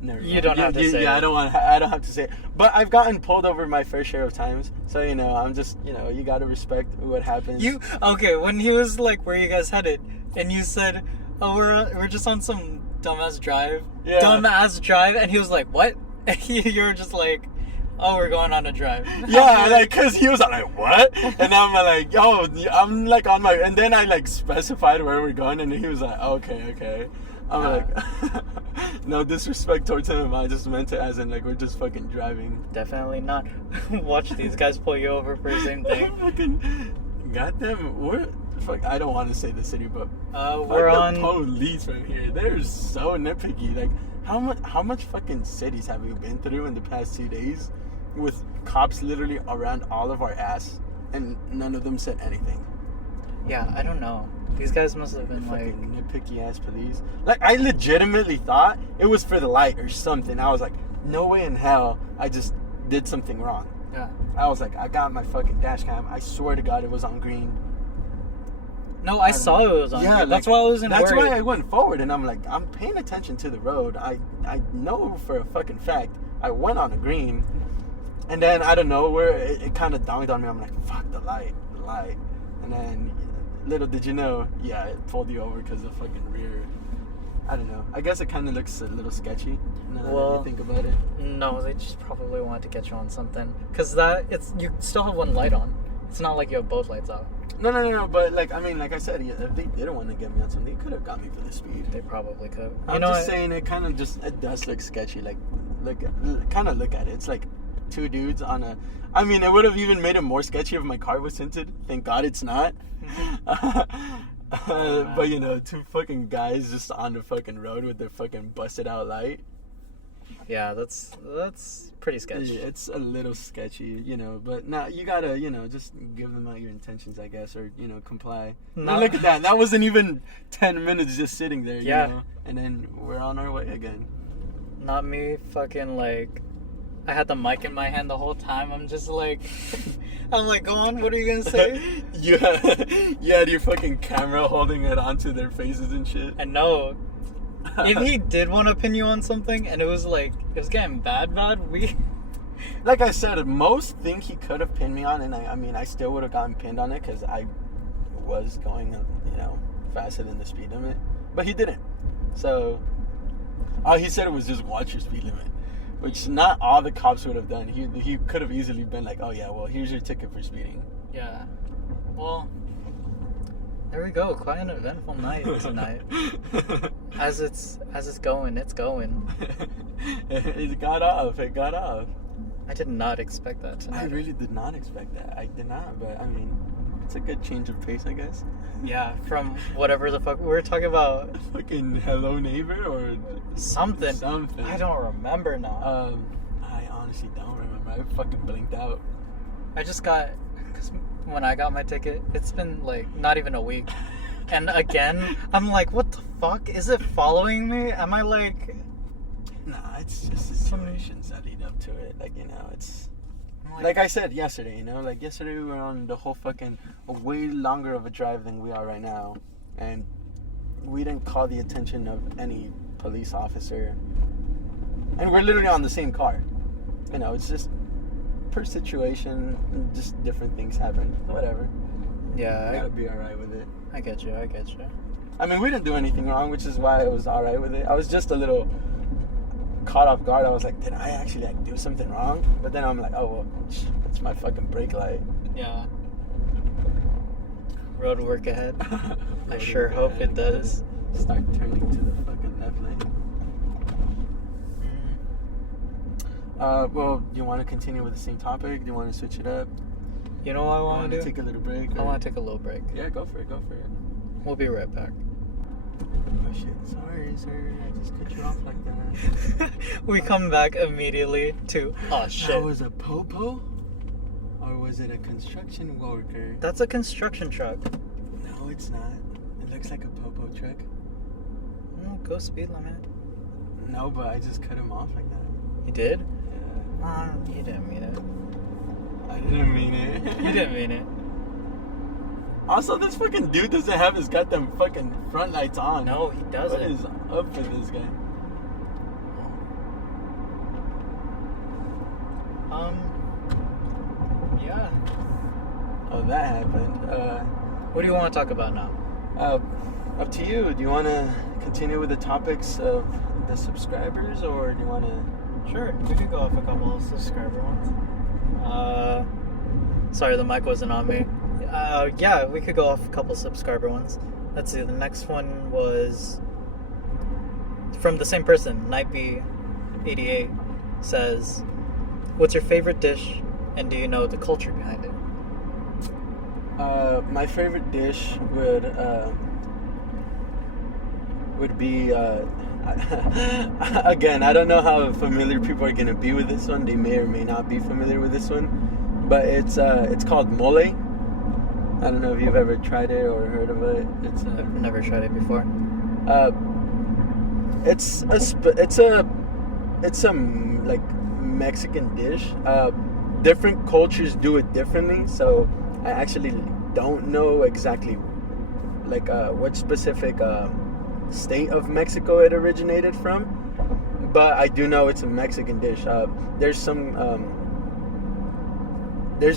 You don't have to say it. Yeah, I don't have to say it. But I've gotten pulled over my fair share of times. So, you know, I'm just, you know, you gotta respect what happens. Okay, when he was like, where you guys headed? And you said, oh, we're just on some dumbass drive. Yeah. Dumbass drive. And he was like, what? And you were just like, oh, we're going on a drive. Yeah, like, cause he was like, what? And I'm like, yo, I'm like on my, and then I like specified where we're going, and he was like, okay. I'm like, no disrespect towards him. I just meant it as in like we're just fucking driving. Definitely not. Watch these guys pull you over for the same thing. Fucking goddamn, I don't want to say the city, but we're on police right here. They're so nitpicky. Like, how much fucking cities have we been through in the past 2 days, with cops literally around all of our ass, and none of them said anything? Yeah, I don't know. These guys must have been like nitpicky ass police. Like, I legitimately thought it was for the light or something. I was like, no way in hell I just did something wrong. Yeah. I was like, I got my fucking dash cam. I swear to God it was on green. No, I saw it was on green. Like, that's why I wasn't worried. That's why I went forward, and I'm like, I'm paying attention to the road. I know for a fucking fact I went on a green. And then, I don't know, where it kind of dawned on me. I'm like, fuck, the light. And then, little did you know, yeah, it pulled you over because the fucking rear. I don't know. I guess it kind of looks a little sketchy now that you think about it. No, they just probably wanted to get you on something. Because you still have one light on. It's not like you have both lights out. No. But, like, I mean, like I said, if they didn't want to get me on something, they could have got me for the speed. They probably could. I'm just saying, it kind of just, it does look sketchy. Like, look at it. It's like two dudes on a... I mean, it would have even made it more sketchy if my car was tinted. Thank God it's not. But, you know, two fucking guys just on the fucking road with their fucking busted out light. Yeah, that's pretty sketchy. Yeah, it's a little sketchy, you know, but now you gotta, you know, just give them out your intentions, I guess, or, you know, comply. Now look at that. That wasn't even 10 minutes just sitting there, you know? And then we're on our way again. Not me fucking, like... I had the mic in my hand the whole time. I'm just like... I'm like, go on, what are you gonna say? You had your fucking camera holding it onto their faces and shit. I know. If he did want to pin you on something and it was like... It was getting bad, Like I said, most think he could have pinned me on, and I mean, I still would have gotten pinned on it because I was going, faster than the speed limit, but he didn't. So, all he said was just watch your speed limit, which not all the cops would have done. He could have easily been like, oh yeah, well here's your ticket for speeding. Yeah. Well, there we go. Quite an eventful night tonight. As it's going, it's going. It got off. I did not expect that tonight. I really did not expect that. I did not, but I mean, it's a good change of pace, I guess. Yeah, from whatever the fuck we were talking about. Fucking hello neighbor or Something. Something. I don't remember now. I honestly don't remember. I fucking blinked out. I just got, because when I got my ticket, it's been like not even a week. And again, I'm like, what the fuck? Is it following me? Am I like... Nah, it's just situations that lead up to it. Like, it's... Like I said yesterday, like yesterday we were on the whole fucking way longer of a drive than we are right now. And we didn't call the attention of any police officer. And we're literally on the same car. It's just per situation, just different things happen. Whatever. Yeah. I gotta be alright with it. I get you. I mean, we didn't do anything wrong, which is why I was alright with it. I was just a little caught off guard. I was like, did I actually do something wrong? But then I'm like, oh well, it's my fucking brake light. Yeah. Road work ahead. I sure hope it does. Start turning to the fucking left lane. Well, do you want to continue with the same topic? Do you want to switch it up? You know what I want to do? Take a little break? I want to take a little break. Yeah, go for it. We'll be right back. Oh shit, sorry sir, I just cut you off like that. We come back immediately to, oh shit. That was a popo? Or was it a construction worker? That's a construction truck. No, it's not. It looks like a popo truck. No, go speed limit. No, but I just cut him off like that. You did? Yeah. You didn't mean it. I didn't mean it. You didn't mean it. Also, this fucking dude doesn't have his goddamn fucking front lights on. No, he doesn't. What is up for this guy? Yeah. Oh, that happened. What do you want to talk about now? Up to you. Do you want to continue with the topics of the subscribers, or do you want to... Sure, we could go off a couple of subscriber ones. Sorry, the mic wasn't on me. Yeah, we could go off a couple subscriber ones. Let's see, the next one was from the same person, Nightbee88, says, what's your favorite dish, and do you know the culture behind it? My favorite dish would be again, I don't know how familiar people are gonna be with this one. They may or may not be familiar with this one, but it's called mole. I don't know if you've ever tried it or heard of it. I've never tried it before. It's a like Mexican dish. Different cultures do it differently, so I actually don't know exactly like what specific state of Mexico it originated from, but I do know it's a Mexican dish. There's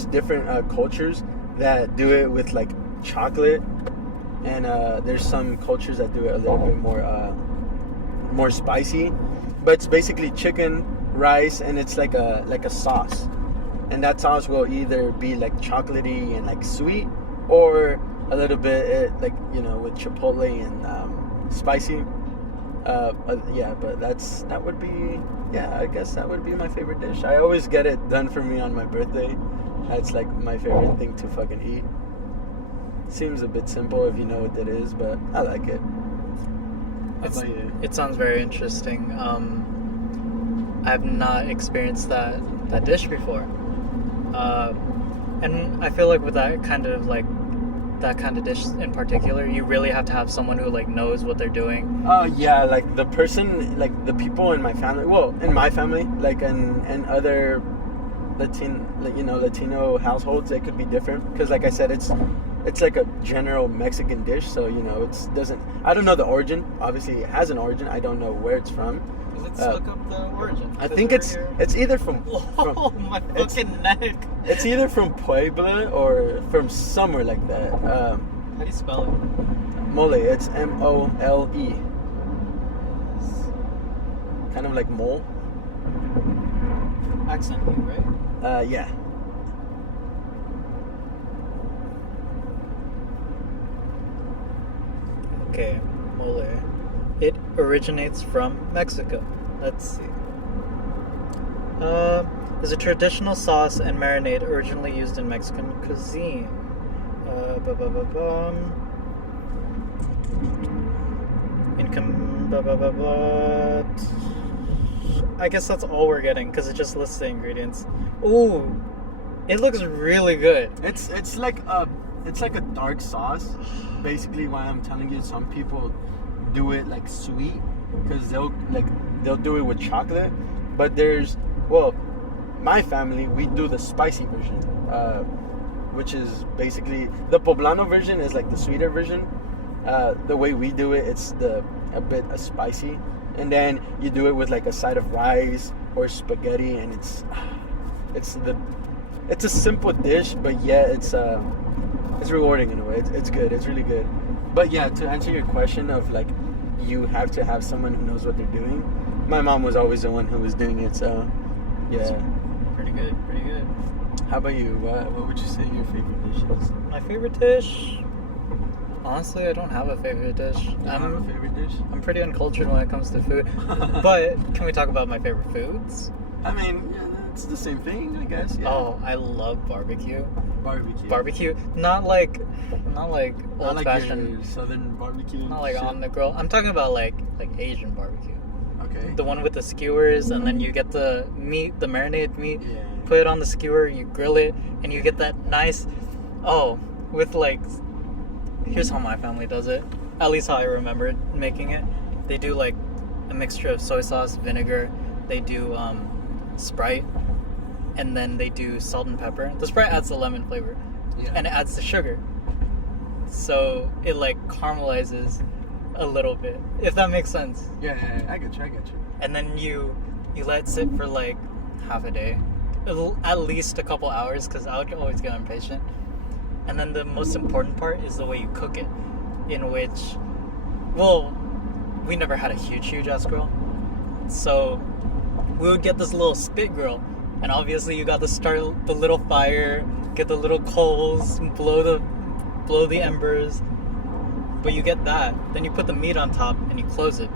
different cultures that do it with like chocolate, and there's some cultures that do it a little bit more spicy, but it's basically chicken, rice, and it's like a sauce, and that sauce will either be like chocolatey and like sweet, or a little bit with chipotle and spicy. Yeah, but that would be, I guess that would be my favorite dish. I always get it done for me on my birthday. That's like my favorite thing to fucking eat. Seems a bit simple if you know what that is, but I like it. How about you? It sounds very interesting. I have not experienced that dish before, and I feel like with that kind of dish in particular, you really have to have someone who like knows what they're doing. Yeah, like the person, like the people in my family. Well, in my family, like and other Latino households, it could be different because, like I said, it's like a general Mexican dish. So it doesn't. I don't know the origin. Obviously, it has an origin. I don't know where it's from, Let's look up the origin. I 'cause think we're it's here. it's either from Oh, my fucking neck. it's either from Puebla or from somewhere like that. How do you spell it? Mole. It's MOLE. Kind of like mole. Accent, right? Yeah. Okay, mole. It originates from Mexico. Let's see. Is a traditional sauce and marinade originally used in Mexican cuisine. I guess that's all we're getting because it just lists the ingredients. Ooh, it looks really good. It's like a dark sauce. Basically, why I'm telling you, some people do it like sweet because they'll do it with chocolate. But my family, we do the spicy version, which is basically the poblano version is like the sweeter version. The way we do it, it's a bit spicy, and then you do it with like a side of rice or spaghetti, and it's a simple dish, but yet it's rewarding in a way. It's good. It's really good. But yeah, to answer your question of like, you have to have someone who knows what they're doing. My mom was always the one who was doing it, so yeah. Pretty good. How about you? What would you say your favorite dish is? My favorite dish? Honestly, I don't have a favorite dish. You don't have a favorite dish? I'm pretty uncultured when it comes to food. But can we talk about my favorite foods? I mean, yeah, it's the same thing, I guess. Yeah. Oh, I love barbecue. Barbecue. Not like Not old like fashioned. your southern barbecue. Not like shit. on the grill. I'm talking about like Asian barbecue. Okay. The one with the skewers, and then you get the meat, the marinated meat, Yeah. put it on the skewer, you grill it, and you get that nice, with like, here's how my family does it, at least how I remember making it. They do like a mixture of soy sauce, vinegar, they do Sprite, and then they do salt and pepper. The Sprite adds the lemon flavor, Yeah. and it adds the sugar. So it like caramelizes a little bit, if that makes sense. Yeah, I get you. And then you let it sit for like half a day, at least a couple hours, because I would always get impatient. And then the most important part is the way you cook it, in which, we never had a huge ass grill, so we would get this little spit grill, and obviously you got to start the little fire, get the little coals, blow the embers. But you get that, then you put the meat on top and you close it,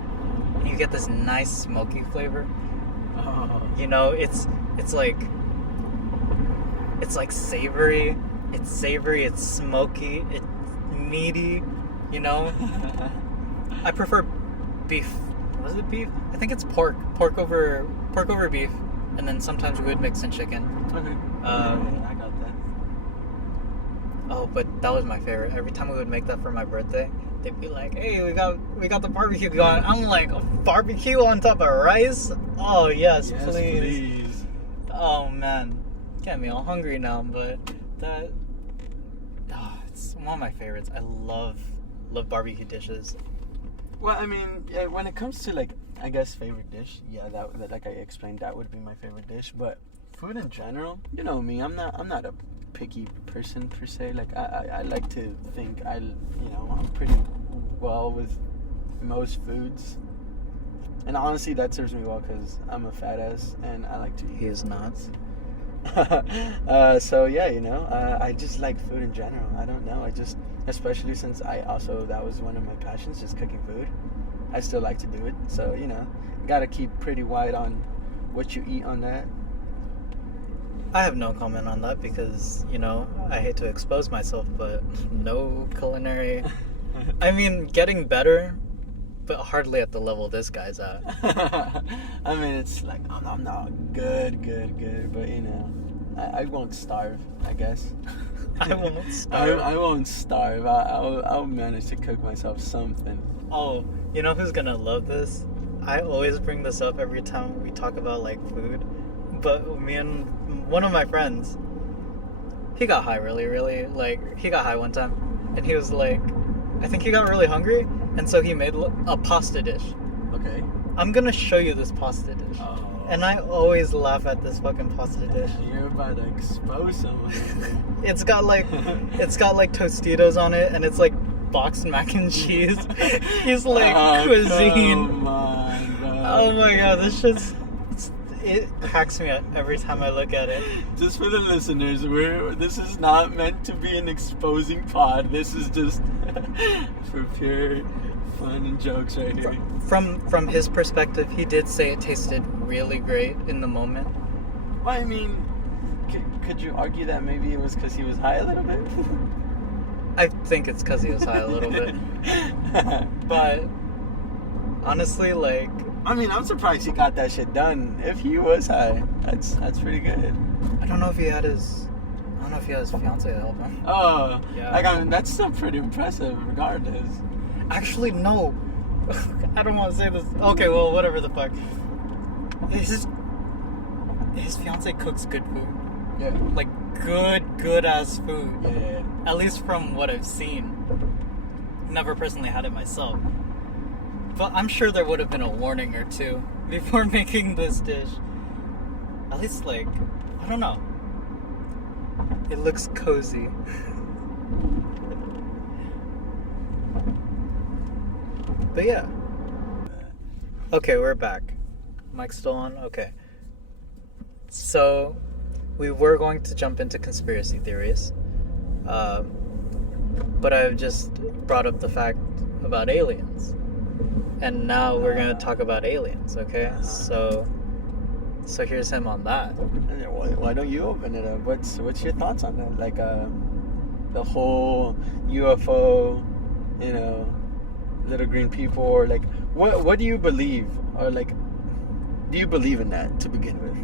and you get this nice smoky flavor. Oh. You know, it's like savory. It's savory. It's smoky. It's meaty. You know, I prefer beef. Was it beef? I think it's pork. Pork over beef, and then sometimes we would mix in chicken. Okay. I got that. Oh, but that was my favorite. Every time we would make that for my birthday, they'd be like, "Hey, we got the barbecue going." I'm like, "A barbecue on top of rice? Oh yes, please." Oh man, get me all hungry now. But it's one of my favorites. I love barbecue dishes. Well, I mean, yeah, when it comes to like, I guess favorite dish, yeah, that like I explained, that would be my favorite dish. But food in general, you know me, I'm not a picky person per se. Like I like to think I'm pretty well with most foods, and honestly that serves me well because I'm a fat ass and I like to eat. He is not. So yeah, I just like food in general. I don't know, especially since that was one of my passions, just cooking food. I still like to do it, so gotta keep pretty wide on what you eat on that. I have no comment on that because, I hate to expose myself, but no culinary. I mean, getting better, but hardly at the level this guy's at. I mean, it's like, I'm not good, but I won't starve, I guess. I won't starve. I won't starve. I'll manage to cook myself something. Oh, you know who's gonna love this? I always bring this up every time we talk about, like, food. But me and one of my friends, he got high he got high one time. And he was like, I think he got really hungry. And so he made a pasta dish. Okay. I'm gonna show you this pasta dish. Oh. And I always laugh at this fucking pasta dish. You're about to expose someone. It's got like Tostitos on it, and it's like boxed mac and cheese. He's like cuisine. Come on, bro. Oh my god, this shit's it cracks me up every time I look at it. Just for the listeners, this is not meant to be an exposing pod. This is just for pure fun and jokes right here. From his perspective, he did say it tasted really great in the moment. Well, I mean, could you argue that maybe it was because he was high a little bit? I think it's because he was high a little bit. But honestly, like, I mean, I'm surprised he got that shit done. If he was high, that's pretty good. I don't know if he had his fiance to help him. Oh, Yeah. like I mean, that's still pretty impressive, regardless. Actually, no. I don't want to say this. Okay, well, whatever the fuck. His fiance cooks good food. Yeah. Like, good ass food. Yeah. At least from what I've seen. Never personally had it myself. But I'm sure there would have been a warning or two before making this dish. At least, like, I don't know. It looks cozy. But yeah. Okay, we're back. Mic's still on? Okay. So, we were going to jump into conspiracy theories. But I've just brought up the fact about aliens. And now we're going to talk about aliens, okay? So here's him on that. Why don't you open it up? What's your thoughts on that? Like the whole UFO, little green people, or like what do you believe, or like do you believe in that to begin with?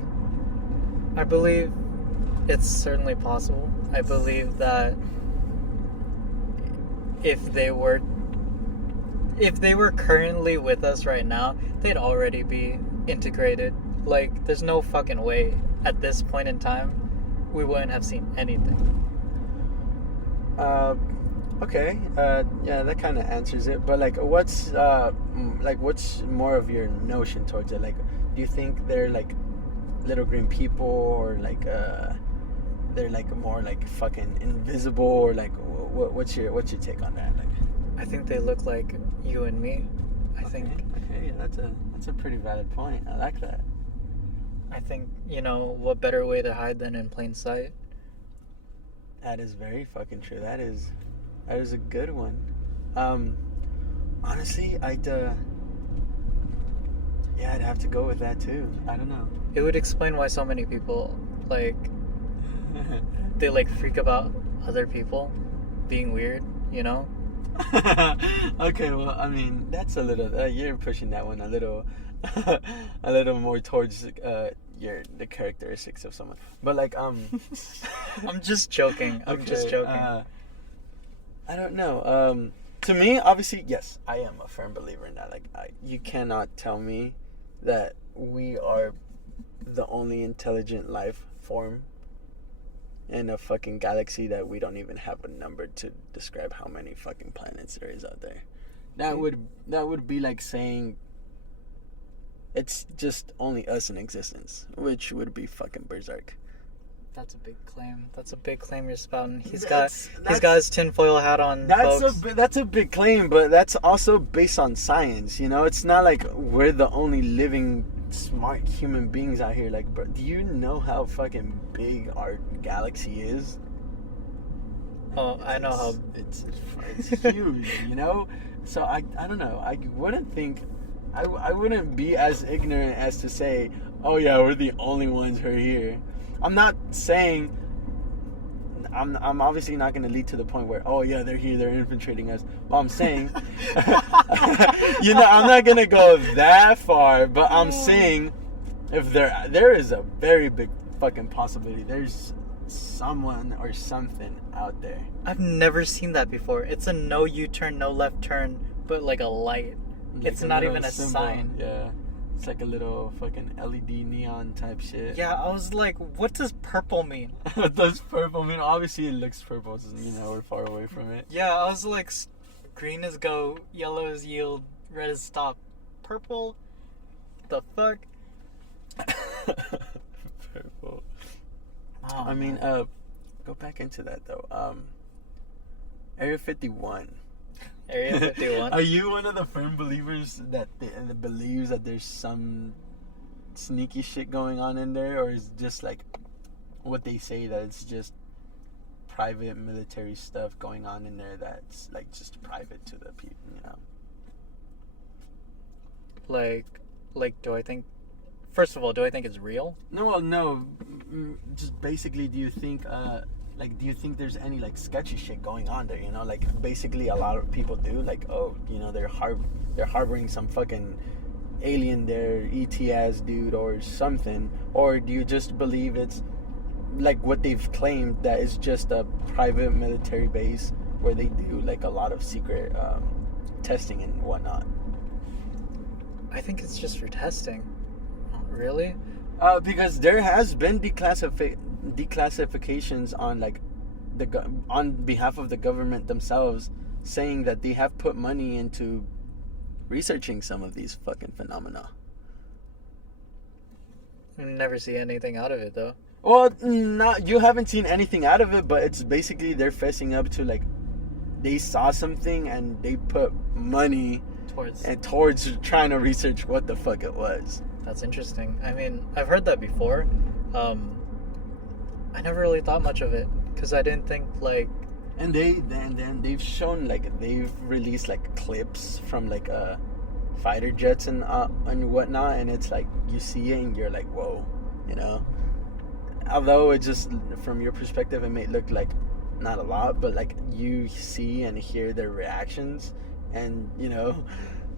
I believe it's certainly possible. I believe that if they were currently with us right now, they'd already be integrated. Like, there's no fucking way at this point in time we wouldn't have seen anything. Okay. Yeah, that kind of answers it. But like, what's more of your notion towards it? Like, do you think they're like little green people, or like they're like more like fucking invisible, or like what's your take on that? Like, I think they look like you and me. I think. Okay, yeah, that's a pretty valid point. I like that. I think, what better way to hide than in plain sight? That is very fucking true. That is a good one. Honestly, I'd have to go with that too. I don't know. It would explain why so many people, like, they, like, freak about other people being weird, Okay, well, I mean, that's a little, you're pushing that one a little, a little more towards, the characteristics of someone. But, like, I'm just joking. I'm just joking. I don't know. To me, obviously, yes, I am a firm believer in that. Like, you cannot tell me that we are the only intelligent life form in a fucking galaxy that we don't even have a number to describe how many fucking planets there is out there. That would be like saying it's just only us in existence, which would be fucking berserk. That's a big claim. That's a big claim you're spouting. He's got his tinfoil hat on. That's a big claim, but that's also based on science. It's not like we're the only living smart human beings out here. Like, bro, do you know how fucking big our galaxy is? Oh, I know how it's huge. So I don't know. I wouldn't be as ignorant as to say, oh yeah, we're the only ones who are here. I'm not saying, I'm obviously not going to lead to the point where, oh yeah, they're here, they're infiltrating us. Well, I'm saying, I'm not going to go that far, but I'm saying if there is a very big fucking possibility, there's someone or something out there. I've never seen that before. It's a no U-turn, no left turn, but like a light. Like it's not even a symbol. sign. Yeah. It's like a little fucking LED neon type shit. Yeah, I was like, what does purple mean? What does purple mean? Obviously, it looks purple. We're far away from it. Yeah, I was like, green is go, yellow is yield, red is stop. Purple? The fuck? Purple. Oh, I mean, man. go back into that though. Area 51. Area 51. Are you one of the firm believers that believes that there's some sneaky shit going on in there, or is it just like what they say that it's just private military stuff going on in there that's like just private to the people, you know? Like, do I think? First of all, do I think it's real? No, well, no. Just basically, do you think there's any like sketchy shit going on there? You know, like basically a lot of people do. Like, oh, you know, they're harboring some fucking alien there, ET ass dude or something. Or do you just believe it's like what they've claimed, that it's just a private military base where they do like a lot of secret testing and whatnot? I think it's just for testing. Really? Because there has been declassifications on like on behalf of the government themselves, saying that they have put money into researching some of these fucking phenomena. Never see anything out of it though. Well, not you haven't seen anything out of it, but it's basically they're fessing up to like they saw something and they put money towards trying to research what the fuck it was. That's interesting. I mean, I've heard that before. I never really thought much of it because I didn't think like. And they've shown like they've released like clips from like fighter jets and whatnot, and it's like you see it and you're like, whoa, you know. Although it just from your perspective it may look like not a lot, but like you see and hear their reactions, and you know.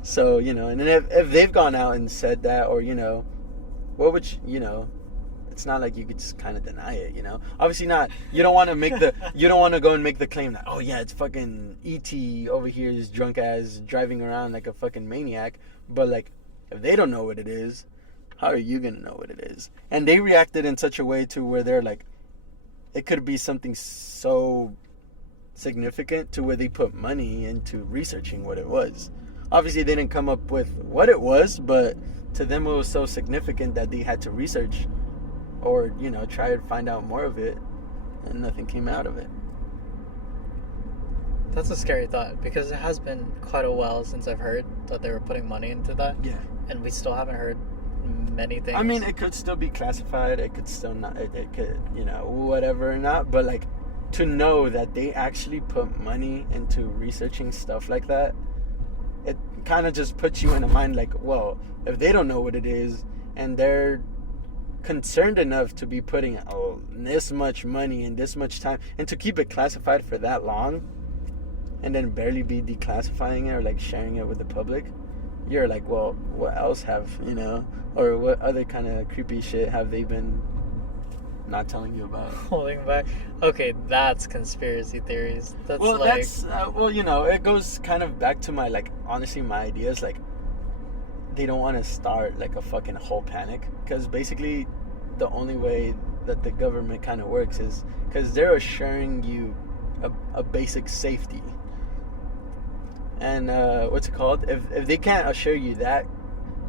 So, you know, and then if they've gone out and said that, or, you know, what would you know, it's not like you could just kind of deny it, you know. Obviously not. You don't want to you don't want to go and make the claim that, oh yeah, it's fucking ET over here is drunk ass driving around like a fucking maniac. But like, if they don't know what it is, how are you gonna know what it is? And they reacted in such a way to where they're like, it could be something so significant to where they put money into researching what it was. Obviously, they didn't come up with what it was, but to them it was so significant that they had to research or, you know, try to find out more of it, and nothing came out of it. That's a scary thought because it has been quite a while since I've heard that they were putting money into that. Yeah. And we still haven't heard many things. I mean, it could still be classified. It could still not. It could, you know, whatever or not. But like, to know that they actually put money into researching stuff like that, it kind of just puts you in a mind like, well, if they don't know what it is and they're concerned enough to be putting this much money and this much time and to keep it classified for that long and then barely be declassifying it or like sharing it with the public, you're like, well, what else have, you know, or what other kind of creepy shit have they been not telling you about? Holding back. Okay, that's conspiracy theories. That's well, like... that's well, you know, it goes kind of back to my, like, honestly, my ideas, like, they don't want to start like a fucking whole panic, because basically the only way that the government kind of works is because they're assuring you a basic safety. And what's it called? If they can't assure you that,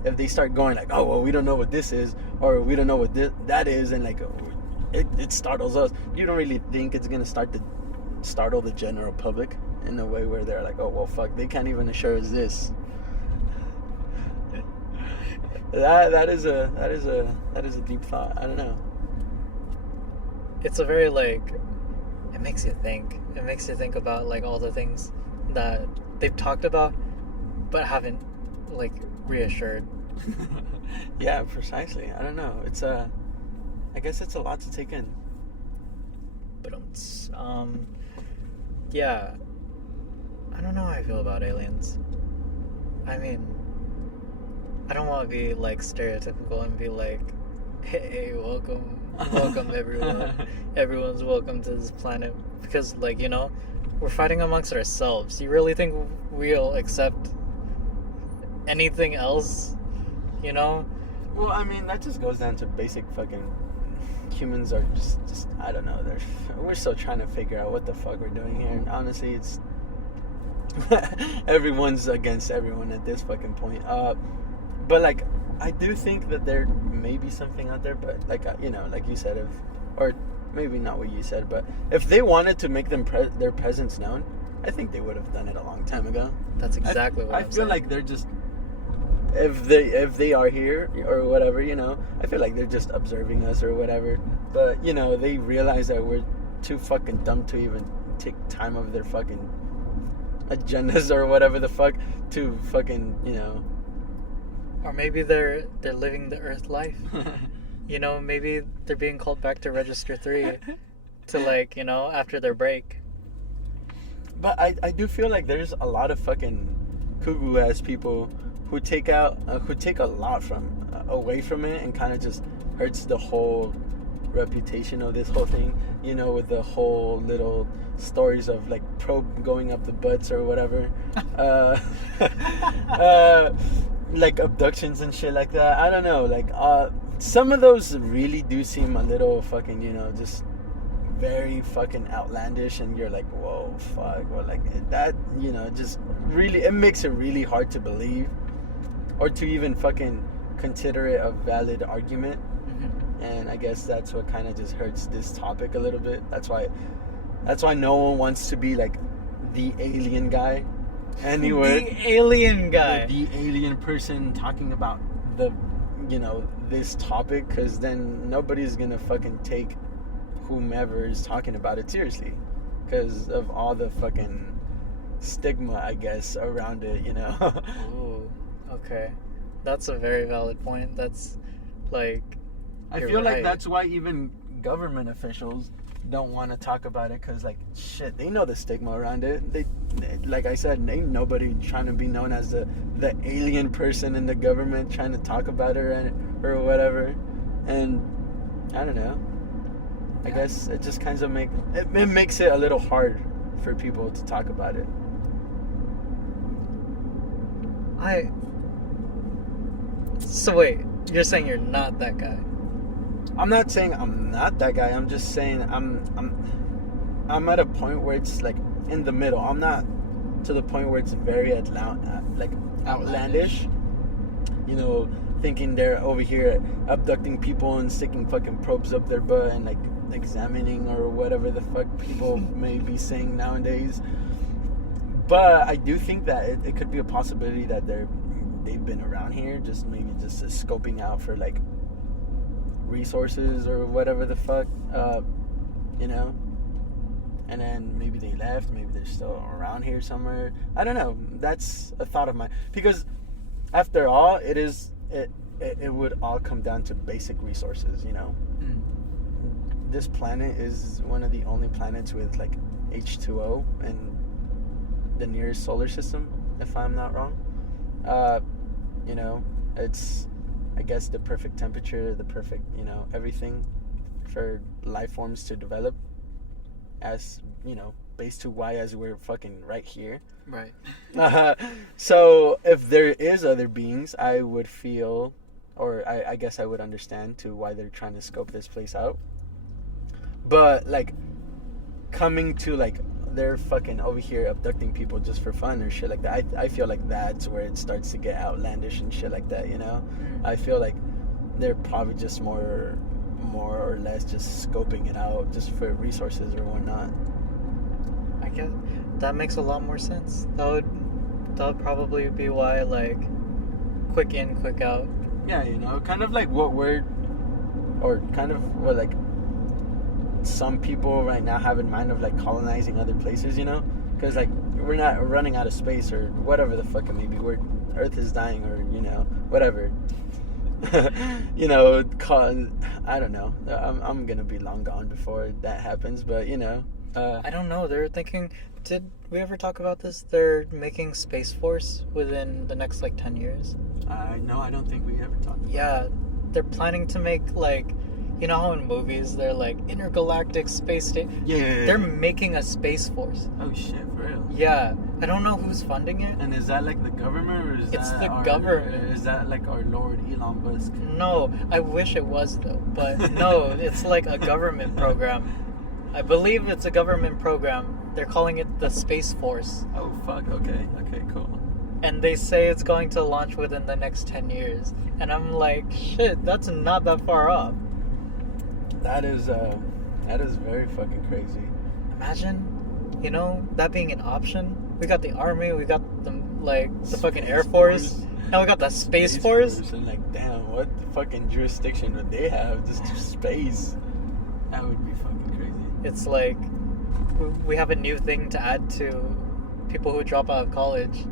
if they start going like, oh well, we don't know what this is, or we don't know what that is, and like it startles us, you don't really think it's gonna startle the general public in a way where they're like, oh well, fuck, they can't even assure us this. That is a deep thought. I don't know. It's a very, like, it makes you think. It makes you think about like all the things that they've talked about but haven't like reassured. Yeah, precisely. I don't know. It's I guess it's a lot to take in. But yeah, I don't know how I feel about aliens. I mean, I don't want to be like stereotypical and be like, hey, welcome everyone. Everyone's welcome to this planet, because like, you know, we're fighting amongst ourselves. You really think we'll accept anything else, you know? Well, I mean, that just goes down to basic fucking humans are just I don't know, we're still trying to figure out what the fuck we're doing here, and honestly it's everyone's against everyone at this fucking point. But like, I do think that there may be something out there, but like like you said, or maybe not what you said, but if they wanted to make their presence known, I think they would have done it a long time ago. That's exactly what I I'm feel saying. like they're just if they are here or whatever, I feel like they're just observing us or whatever. But they realize that we're too fucking dumb to even take time of their fucking agendas or whatever the fuck to fucking Or maybe they're living the Earth life. Maybe they're being called back to Register 3 to after their break. But I do feel like there's a lot of fucking cuckoo ass people who take a lot away from it and kind of just hurts the whole reputation of this whole thing. With the whole little stories of like probe going up the butts or whatever, like abductions and shit like that. I don't know. Like some of those really do seem a little fucking just very fucking outlandish, and you're like, whoa, fuck, or like that, just really, it makes it really hard to believe or to even fucking consider it a valid argument. Mm-hmm. And I guess that's what kind of just hurts this topic a little bit. That's why no one wants to be like the alien guy anywhere. The alien guy. The alien person talking about this topic, because then nobody's gonna fucking take whomever is talking about it seriously because of all the fucking stigma, I guess, around it, Ooh, okay. That's a very valid point. That's like, I you're feel like right. that's why even government officials don't want to talk about it, because like shit, they know the stigma around it. They like I said, ain't nobody trying to be known as the alien person in the government trying to talk about it or whatever. And I don't know, I guess it just kind of makes it a little hard for people to talk about it. So wait, you're saying you're not that guy? I'm not saying I'm not that guy. I'm just saying I'm at a point where it's like in the middle. I'm not to the point where it's very outlandish. Thinking they're over here abducting people and sticking fucking probes up their butt and like examining or whatever the fuck people may be saying nowadays. But I do think that it could be a possibility that they've been around here, just maybe just scoping out for like resources or whatever the fuck, and then maybe they left, maybe they're still around here somewhere. I don't know. That's a thought of mine, because after all, it would all come down to basic resources. This planet is one of the only planets with like H2O in the nearest solar system, if I'm not wrong. It's, I guess, the perfect temperature, the perfect, everything for life forms to develop, as, base to Y, as we're fucking right here. Right. So if there is other beings, I would feel, or I guess I would understand to why they're trying to scope this place out. But like coming to like they're fucking over here abducting people just for fun or shit like that, I feel like that's where it starts to get outlandish and shit like that. I feel like they're probably just more or less just scoping it out just for resources or whatnot. I guess that makes a lot more sense. That would probably be why, like, quick in, quick out. Yeah, kind of like what like some people right now have in mind of like colonizing other places, because like we're not running out of space or whatever the fuck it may be. Earth is dying, or whatever. I don't know. I'm gonna be long gone before that happens, but I don't know. They're thinking. Did we ever talk about this? They're making Space Force within the next like 10 years. No, I don't think we ever talked about Yeah, they're planning to make like, how in movies they're like intergalactic space station. Yeah. They're making a Space Force. Oh shit, for real? Yeah, I don't know who's funding it. And is that like the government, or is It's that the government. Is that like our Lord Elon Musk? No, I wish it was though, but no, it's like a government program. I believe it's a government program. They're calling it the Space Force. Oh fuck. Okay, cool. and they say it's going to launch within the next 10 years. And I'm like, shit, that's not that far off. That is very fucking crazy. Imagine, that being an option. We got the army, we got the fucking Air Force. Now we got the Space Force. And like, damn, what fucking jurisdiction would they have? Just space. That would be fucking crazy. It's like we have a new thing to add to people who drop out of college.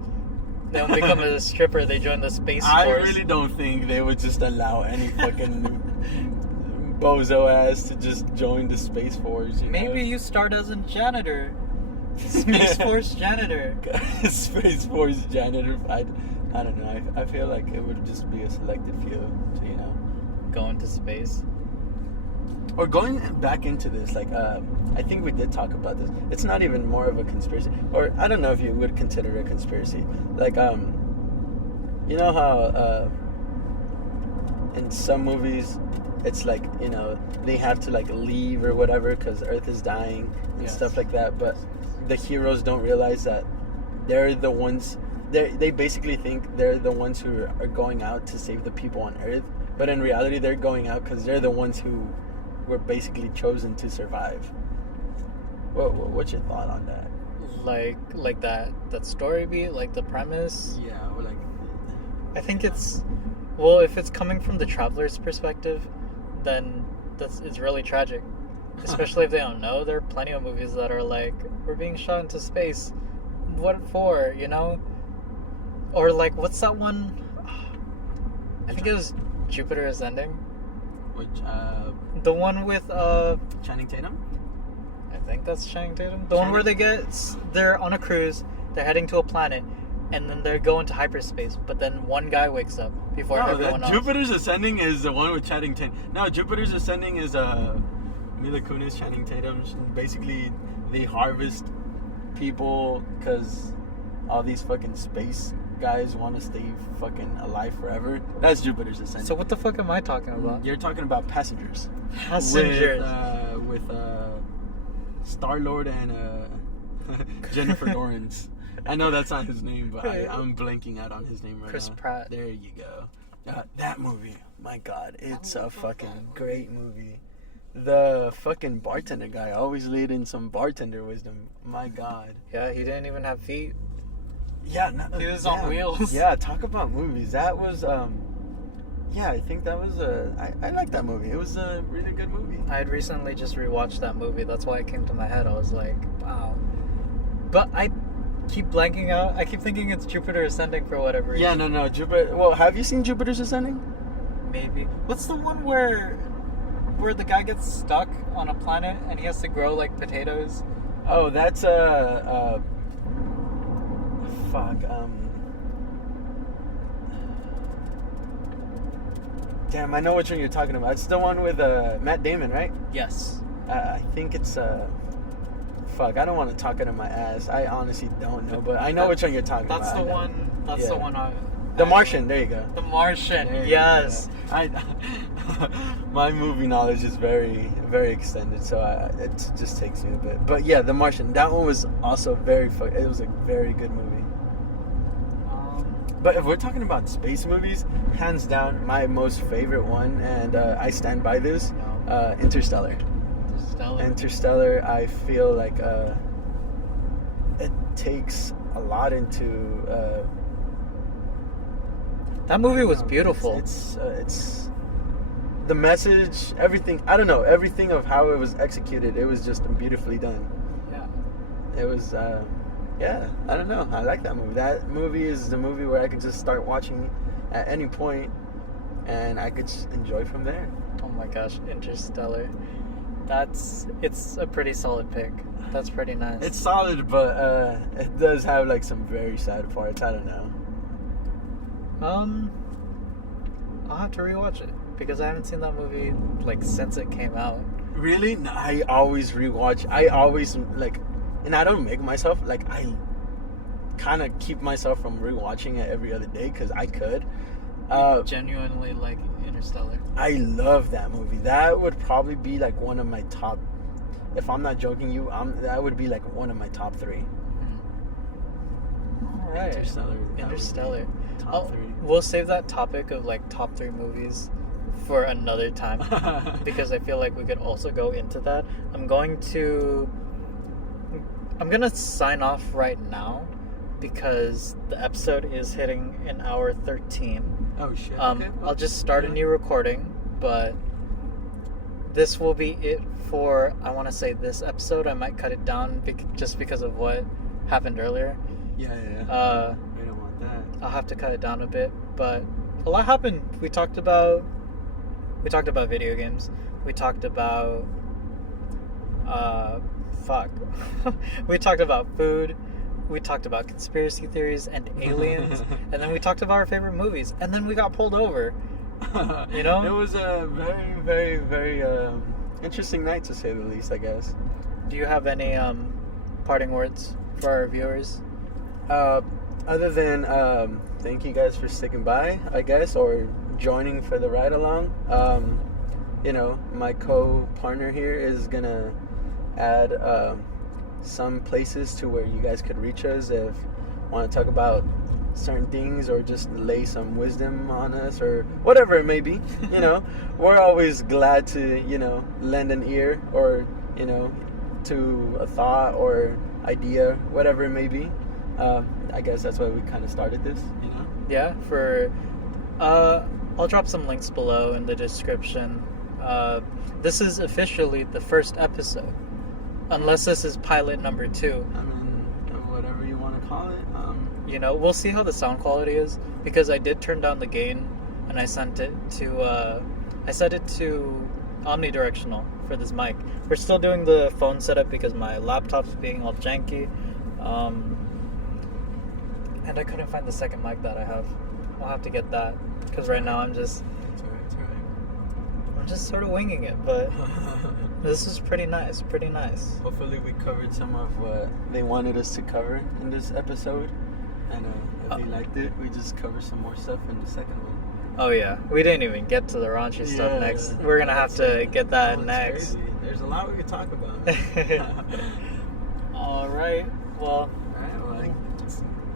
They don't become a stripper, they join the Space Force. I really don't think they would just allow any fucking bozo ass to just join the Space Force. Maybe you start as a janitor. Space Force janitor. Space Force janitor. I don't know. I feel like it would just be a selected few to, go into space. Or going back into this, like, I think we did talk about this. It's not even more of a conspiracy. Or, I don't know if you would consider it a conspiracy. Like, you know how, in some movies, it's like, they have to, like, leave or whatever because Earth is dying and stuff like that. But the heroes don't realize that they're the ones... They basically think they're the ones who are going out to save the people on Earth. But in reality, they're going out because they're the ones who were basically chosen to survive. What's your thought on that? Like that story beat, like the premise? Yeah, or like... I think it's... Well, if it's coming from the traveler's perspective, then it's really tragic. Especially if they don't know. There are plenty of movies that are like, we're being shot into space. What for, Or like, what's that one? I think it was Jupiter Ascending. Which, The one with, Channing Tatum? I think that's Channing Tatum. The one where they're on a cruise, they're heading to a planet, and then they go into hyperspace, but then one guy wakes up before everyone else. Jupiter's Ascending is the one with Channing Tatum. No, Jupiter's Ascending is, Mila Kunis, Channing Tatum. Basically, they harvest people because all these fucking space guys want to stay fucking alive forever. That's Jupiter's Ascending. So what the fuck am I talking about? You're talking about Passengers. Passengers. With Star-Lord and Jennifer Lawrence. I know that's not his name, but I'm blanking out on his name right Chris now. Pratt. There you go. That movie, my God, it's a fucking great movie. The fucking bartender guy always laid in some bartender wisdom. My God. Yeah, he didn't even have feet. Yeah, he was on wheels. Yeah, talk about movies. That was, I think that was I like that movie. It was a really good movie. I had recently just rewatched that movie. That's why it came to my head. I was like, wow. But I keep blanking out. I keep thinking it's Jupiter Ascending for whatever reason. Yeah, no, Jupiter. Well, have you seen Jupiter's Ascending? Maybe. What's the one where the guy gets stuck on a planet and he has to grow like potatoes? Oh, that's damn, I know which one you're talking about. It's the one with Matt Damon, right? Yes. I think it's I don't want to talk out of my ass. I honestly don't know, but I know which one you're talking about. That's the one. That's the one. The Martian. There you go. The Martian. Yes. My movie knowledge is very, very extended, so it just takes me a bit. But yeah, The Martian. That one was also it was a very good movie. But if we're talking about space movies, hands down, my most favorite one, and I stand by this, Interstellar. Interstellar, I feel like it takes a lot into... that movie was beautiful. It's the message, everything. I don't know, everything of how it was executed. It was just beautifully done. Yeah. It was. I don't know. I like that movie. That movie is the movie where I could just start watching at any point, and I could just enjoy from there. Oh my gosh, Interstellar. It's a pretty solid pick. That's pretty nice. It's solid, but it does have like some very sad parts. I don't know. I'll have to rewatch it because I haven't seen that movie like since it came out. Really? No, I always rewatch. I always like, and I don't make myself like I kind of keep myself from rewatching it every other day because I could. Genuinely like Interstellar. I love that movie. That would probably be like one of my top. If I'm not joking, that would be like one of my top 3. All right. Interstellar. That would be Interstellar. Top 3. We'll save that topic of like top 3 movies for another time because I feel like we could also go into that. I'm gonna sign off right now because the episode is hitting an hour 13. Oh shit. Okay, I'll well, just start a yeah. new recording, but this will be it for, I want to say, this episode. I might cut it down just because of what happened earlier. Yeah. I don't want that. I'll have to cut it down a bit, but a lot happened. We talked about video games. We talked about we talked about food. We talked about conspiracy theories and aliens, and then we talked about our favorite movies, and then we got pulled over. You know? It was a very, very, very interesting night, to say the least, I guess. Do you have any parting words for our viewers? Other than thank you guys for sticking by, I guess, or joining for the ride along. You know, my co-partner here is gonna add some places to where you guys could reach us if want to talk about certain things or just lay some wisdom on us or whatever it may be. You know, we're always glad to, you know, lend an ear or, you know, to a thought or idea, whatever it may be. I guess that's why we kind of started this, you know? Yeah, I'll drop some links below in the description. This is officially the first episode, unless this is pilot number 2. I mean, whatever you want to call it. You know, we'll see how the sound quality is, because I did turn down the gain and I sent it to omnidirectional for this mic. We're still doing the phone setup because my laptop's being all janky, and I couldn't find the second mic that I have. I'll have to get that, because right now I'm just sort of winging it, but this is pretty nice. Hopefully we covered some of what they wanted us to cover in this episode, and if they liked it, we just cover some more stuff in the second one. Oh yeah, we didn't even get to the raunchy stuff next. We're gonna have to get that next. Crazy. There's a lot we could talk about. All right, well, Alright, well,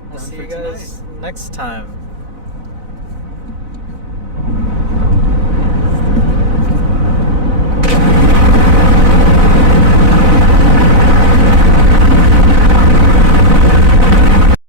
we'll see you guys next time.